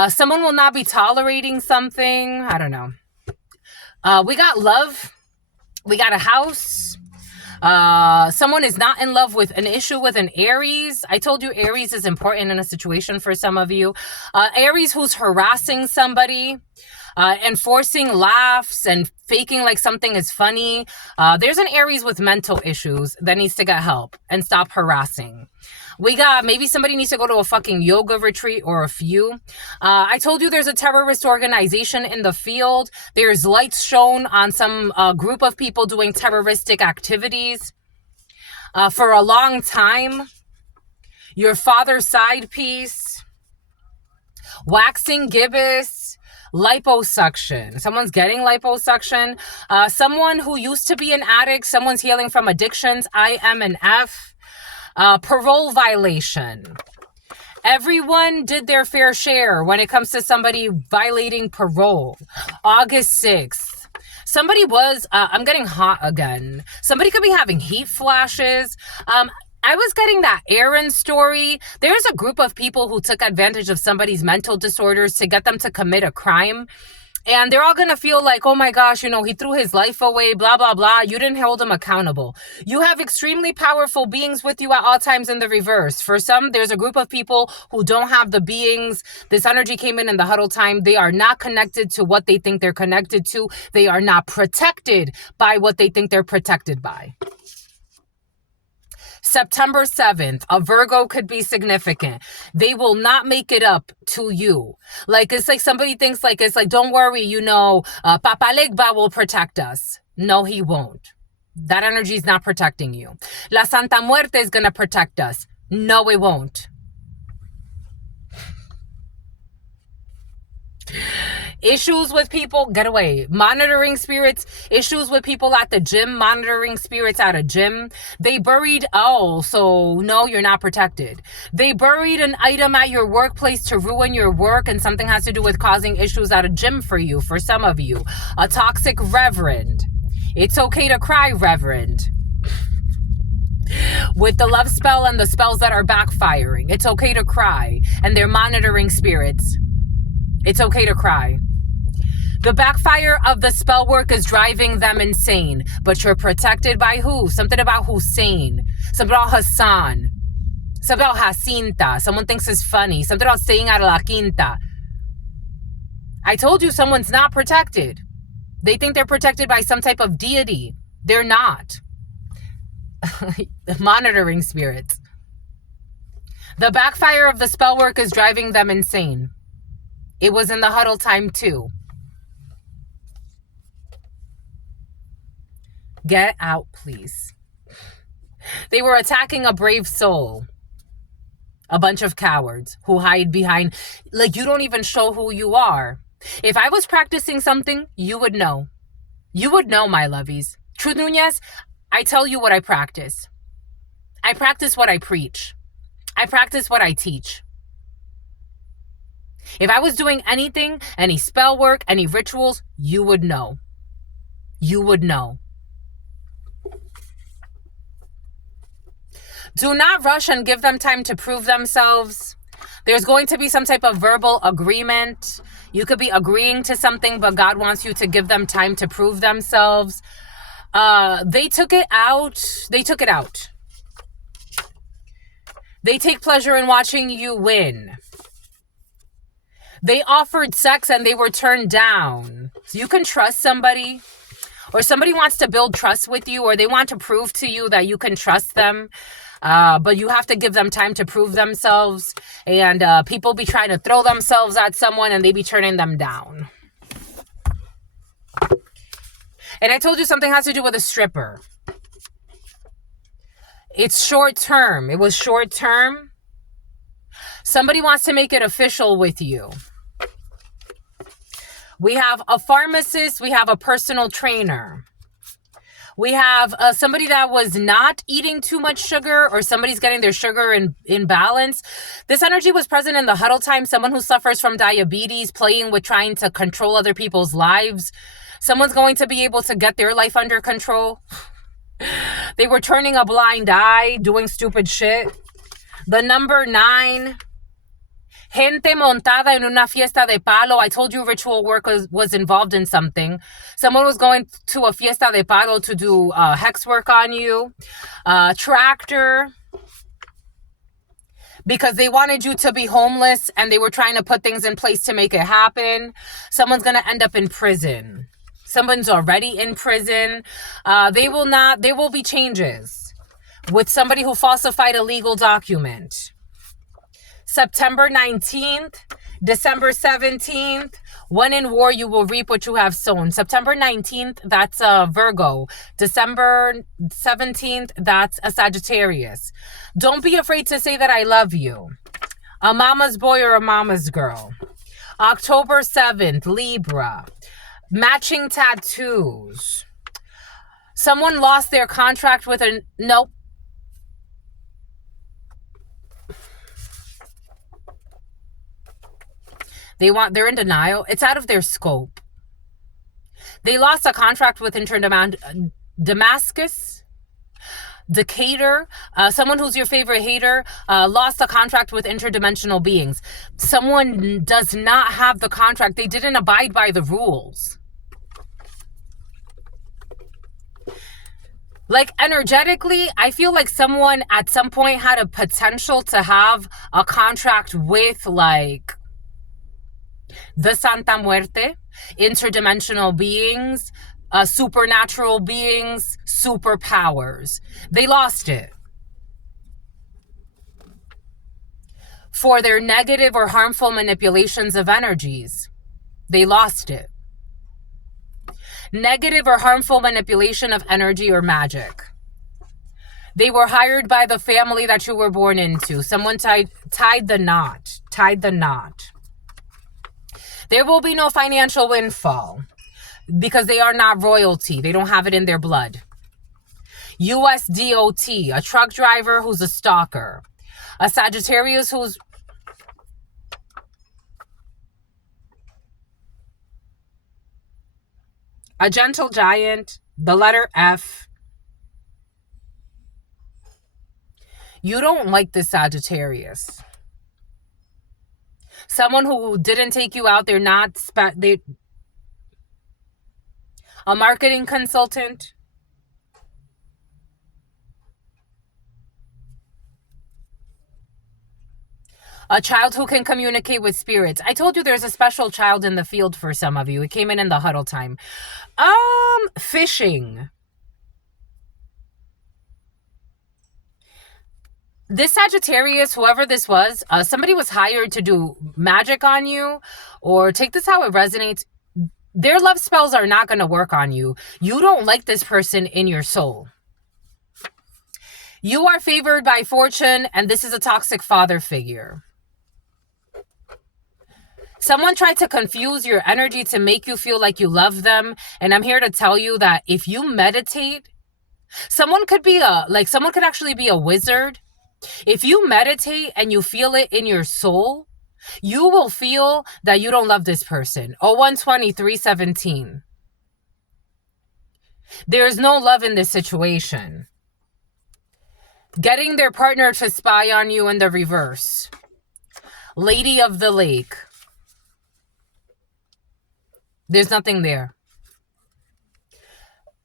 Someone will not be tolerating something. I don't know. We got love. We got a house. Someone is not in love with an issue with an Aries. I told you Aries is important in a situation for some of you. Aries who's harassing somebody, enforcing laughs and faking like something is funny. There's an Aries with mental issues that needs to get help and stop harassing. We got maybe somebody needs to go to a fucking yoga retreat or a few. I told you there's a terrorist organization in the field. There's lights shown on some group of people doing terroristic activities. For a long time, your father's side piece, waxing gibbous, liposuction. Someone's getting liposuction. Someone who used to be an addict. Someone's healing from addictions. I, M, and F. Parole violation. Everyone did their fair share when it comes to somebody violating parole. August 6th. Somebody was, I'm getting hot again. Somebody could be having heat flashes. I was getting that Aaron story. There's a group of people who took advantage of somebody's mental disorders to get them to commit a crime. And they're all going to feel like, oh my gosh, you know, he threw his life away, blah, blah, blah. You didn't hold him accountable. You have extremely powerful beings with you at all times in the reverse. For some, there's a group of people who don't have the beings. This energy came in the huddle time. They are not connected to what they think they're connected to. They are not protected by what they think they're protected by. September 7th, a Virgo could be significant. They will not make it up to you. Like, it's like somebody thinks like, it's like, don't worry, you know, Papa Legba will protect us. No, he won't. That energy is not protecting you. La Santa Muerte is going to protect us. No, it won't. Issues with people, get away. Monitoring spirits, issues with people at the gym, monitoring spirits at a gym. They buried, so no, you're not protected. They buried an item at your workplace to ruin your work, and something has to do with causing issues at a gym for you, for some of you. A toxic reverend. It's okay to cry, reverend. With the love spell and the spells that are backfiring, it's okay to cry. And they're monitoring spirits. It's okay to cry. The backfire of the spell work is driving them insane. But you're protected by who? Something about Hussein. Something about Hassan. Something about Jacinta. Someone thinks it's funny. Something about staying out of La Quinta. I told you someone's not protected. They think they're protected by some type of deity. They're not. Monitoring spirits. The backfire of the spell work is driving them insane. It was in the huddle time too. Get out, please. They were attacking a brave soul. A bunch of cowards who hide behind, like, you don't even show who you are. If I was practicing something, you would know. You would know, my lovies. Truth Nunez, I tell you what I practice. I practice what I preach. I practice what I teach. If I was doing anything, any spell work, any rituals, you would know. You would know. Do not rush and give them time to prove themselves. There's going to be some type of verbal agreement. You could be agreeing to something, but God wants you to give them time to prove themselves. They took it out. They took it out. They take pleasure in watching you win. They offered sex and they were turned down. So you can trust somebody, or somebody wants to build trust with you, or they want to prove to you that you can trust them. But you have to give them time to prove themselves. And people be trying to throw themselves at someone and they be turning them down. And I told you something has to do with a stripper. It's short term. It was short term. Somebody wants to make it official with you. We have a pharmacist. We have a personal trainer. We have somebody that was not eating too much sugar, or somebody's getting their sugar in balance. This energy was present in the huddle time. Someone who suffers from diabetes, playing with trying to control other people's lives. Someone's going to be able to get their life under control. They were turning a blind eye, doing stupid shit. The number 9. Gente montada en una fiesta de palo. I told you ritual work was involved in something. Someone was going to a fiesta de palo to do hex work on you. Tractor. Because they wanted you to be homeless and they were trying to put things in place to make it happen. Someone's going to end up in prison. Someone's already in prison. There will be changes with somebody who falsified a legal document. September 19th, December 17th, when in war you will reap what you have sown. September 19th, that's a Virgo. December 17th, that's a Sagittarius. Don't be afraid to say that I love you. A mama's boy or a mama's girl. October 7th, Libra. Matching tattoos. Someone lost their contract with a... Nope. They're in denial. It's out of their scope. They lost a contract with Damascus, Decatur. Someone who's your favorite hater lost a contract with interdimensional beings. Someone does not have the contract. They didn't abide by the rules. Like energetically, I feel like someone at some point had a potential to have a contract with like the Santa Muerte, interdimensional beings, supernatural beings, superpowers. They lost it. For their negative or harmful manipulations of energies. They lost it. Negative or harmful manipulation of energy or magic. They were hired by the family that you were born into. Someone tied the knot. Tied the knot. There will be no financial windfall because they are not royalty. They don't have it in their blood. USDOT, a truck driver who's a stalker. A Sagittarius who's... A gentle giant, the letter F. You don't like this Sagittarius. Someone who didn't take you out, a marketing consultant. A child who can communicate with spirits. I told you there's a special child in the field for some of you. It came in the huddle time. Fishing. This Sagittarius, whoever this was, somebody was hired to do magic on you, or take this how it resonates. Their love spells are not going to work on you. You don't like this person in your soul. You are favored by fortune, and this is a toxic father figure. Someone tried to confuse your energy to make you feel like you love them, and I'm here to tell you that if you meditate, someone could actually be a wizard. If you meditate and you feel it in your soul, you will feel that you don't love this person. 012317. There is no love in this situation. Getting their partner to spy on you in the reverse. Lady of the Lake. There's nothing there.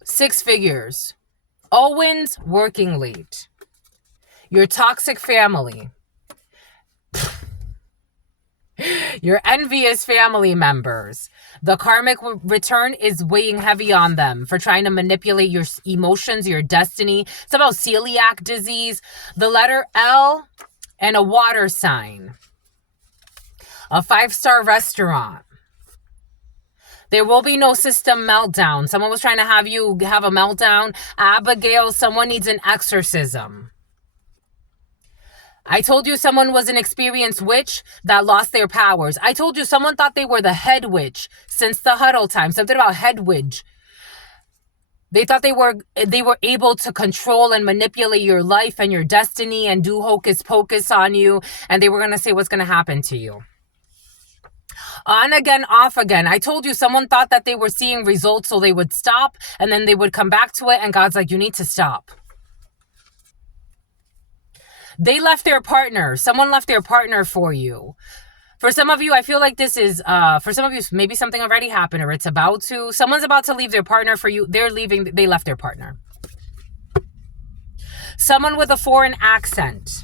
6 figures. Owens working late. Your toxic family. Your envious family members. The karmic return is weighing heavy on them for trying to manipulate your emotions, your destiny. It's about celiac disease. The letter L and a water sign. A 5-star restaurant. There will be no system meltdown. Someone was trying to have you have a meltdown. Abigail, someone needs an exorcism. I told you someone was an experienced witch that lost their powers. I told you someone thought they were the head witch since the huddle time. Something about head witch. They thought they were able to control and manipulate your life and your destiny and do hocus pocus on you. And they were going to say what's going to happen to you. On again, off again. I told you someone thought that they were seeing results, so they would stop and then they would come back to it. And God's like, you need to stop. They left their partner. Someone left their partner for you. For some of you, I feel like this is, for some of you, maybe something already happened or it's about to. Someone's about to leave their partner for you. They're leaving. They left their partner. Someone with a foreign accent.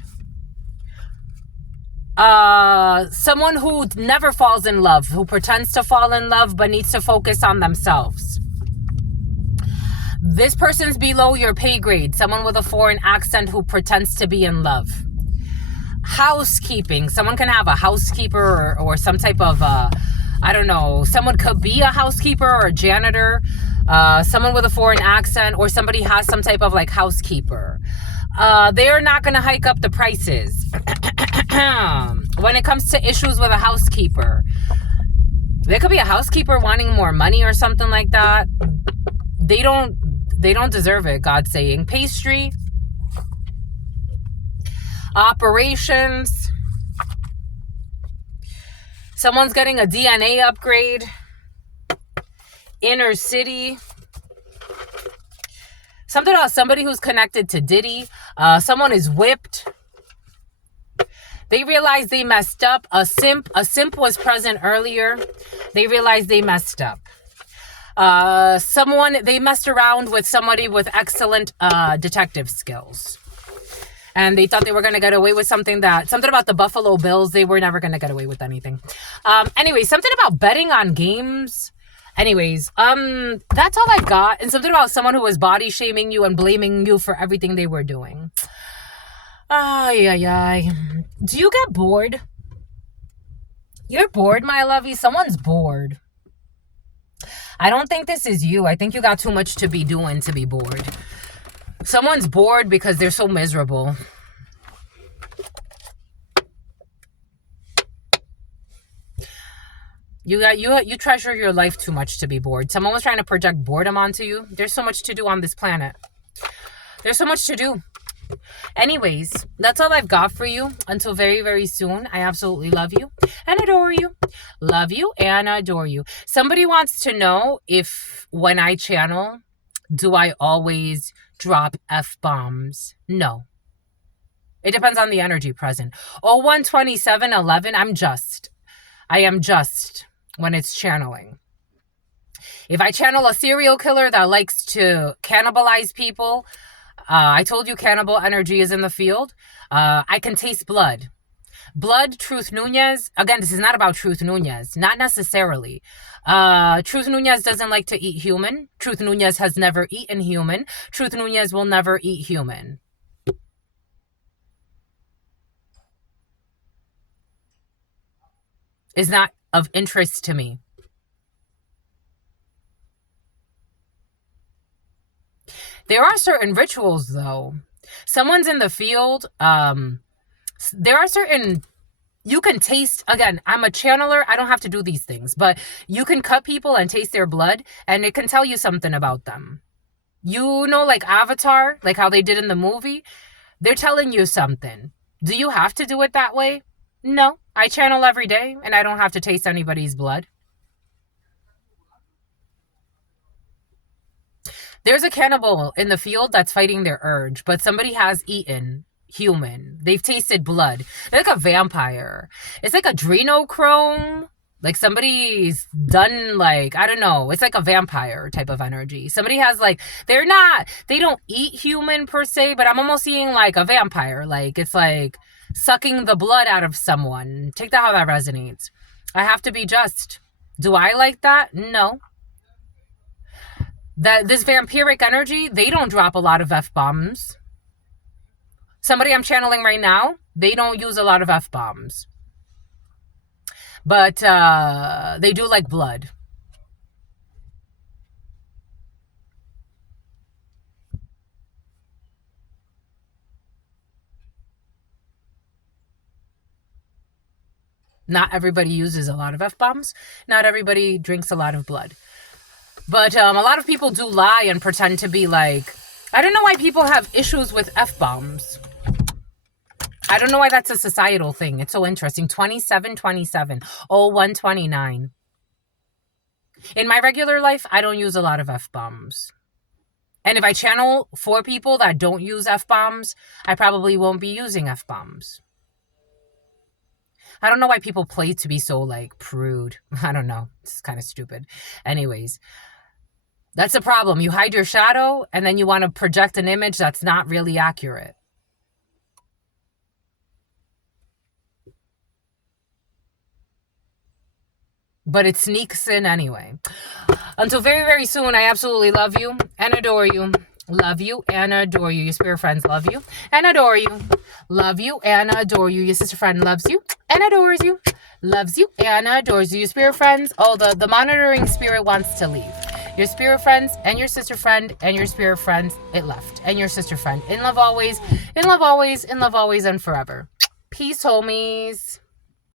Someone who never falls in love, who pretends to fall in love but needs to focus on themselves. This person's below your pay grade. Someone with a foreign accent who pretends to be in love. Housekeeping. Someone can have a housekeeper or some type of, I don't know. Someone could be a housekeeper or a janitor. Someone with a foreign accent, or somebody has some type of like housekeeper. They're not going to hike up the prices. When it comes to issues with a housekeeper, there could be a housekeeper wanting more money or something like that. They don't deserve it, God's saying. Pastry. Operations. Someone's getting a DNA upgrade. Inner city. Something about somebody who's connected to Diddy. Someone is whipped. They realized they messed up. A simp was present earlier. They realized they messed up. They messed around with somebody with excellent detective skills. And they thought they were going to get away with something about the Buffalo Bills. They were never going to get away with anything. Anyway, something about betting on games. Anyways, that's all I got. And something about someone who was body shaming you and blaming you for everything they were doing. Ay. Do you get bored? You're bored, my lovey? Someone's bored. I don't think this is you. I think you got too much to be doing to be bored. Someone's bored because they're so miserable. You treasure your life too much to be bored. Someone was trying to project boredom onto you. There's so much to do on this planet. There's so much to do. Anyways, that's all I've got for you. Until very, very soon. I absolutely love you and adore you. Love you and adore you. Somebody wants to know if when I channel, do I always drop F-bombs? No. It depends on the energy present. 012711, I am just when it's channeling. If I channel a serial killer that likes to cannibalize people, I told you cannibal energy is in the field. I can taste blood. Blood, Truth Nunez. Again, this is not about Truth Nunez. Not necessarily. Truth Nunez doesn't like to eat human. Truth Nunez has never eaten human. Truth Nunez will never eat human. Is not of interest to me. There are certain rituals, though. Someone's in the field. There are certain... You can taste... Again, I'm a channeler. I don't have to do these things. But you can cut people and taste their blood. And it can tell you something about them. You know, like Avatar, like how they did in the movie. They're telling you something. Do you have to do it that way? No. I channel every day. And I don't have to taste anybody's blood. There's a cannibal in the field that's fighting their urge, but somebody has eaten human. They've tasted blood. They're like a vampire. It's like adrenochrome. Like somebody's done like, I don't know. It's like a vampire type of energy. Somebody has like, they don't eat human per se, but I'm almost seeing like a vampire. Like it's like sucking the blood out of someone. Take that how that resonates. I have to be just. Do I like that? No. This vampiric energy, they don't drop a lot of F-bombs. Somebody I'm channeling right now, they don't use a lot of F-bombs. But they do like blood. Not everybody uses a lot of F-bombs. Not everybody drinks a lot of blood. But a lot of people do lie and pretend to be like... I don't know why people have issues with F-bombs. I don't know why that's a societal thing. It's so interesting. 2727. 0129. In my regular life, I don't use a lot of F-bombs. And if I channel for people that don't use F-bombs, I probably won't be using F-bombs. I don't know why people play to be so, like, prude. I don't know. It's kind of stupid. Anyways, that's the problem. You hide your shadow, and then you want to project an image that's not really accurate. But it sneaks in anyway. Until very, very soon, I absolutely love you and adore you. Love you and adore you. Your spirit friends love you and adore you. Love you and adore you. Your sister friend loves you and adores you. Loves you and adores you. Your spirit friends, oh, the monitoring spirit wants to leave. Your spirit friends and your sister friend and your spirit friends, it left. And your sister friend. In love always, in love always, in love always and forever. Peace, homies.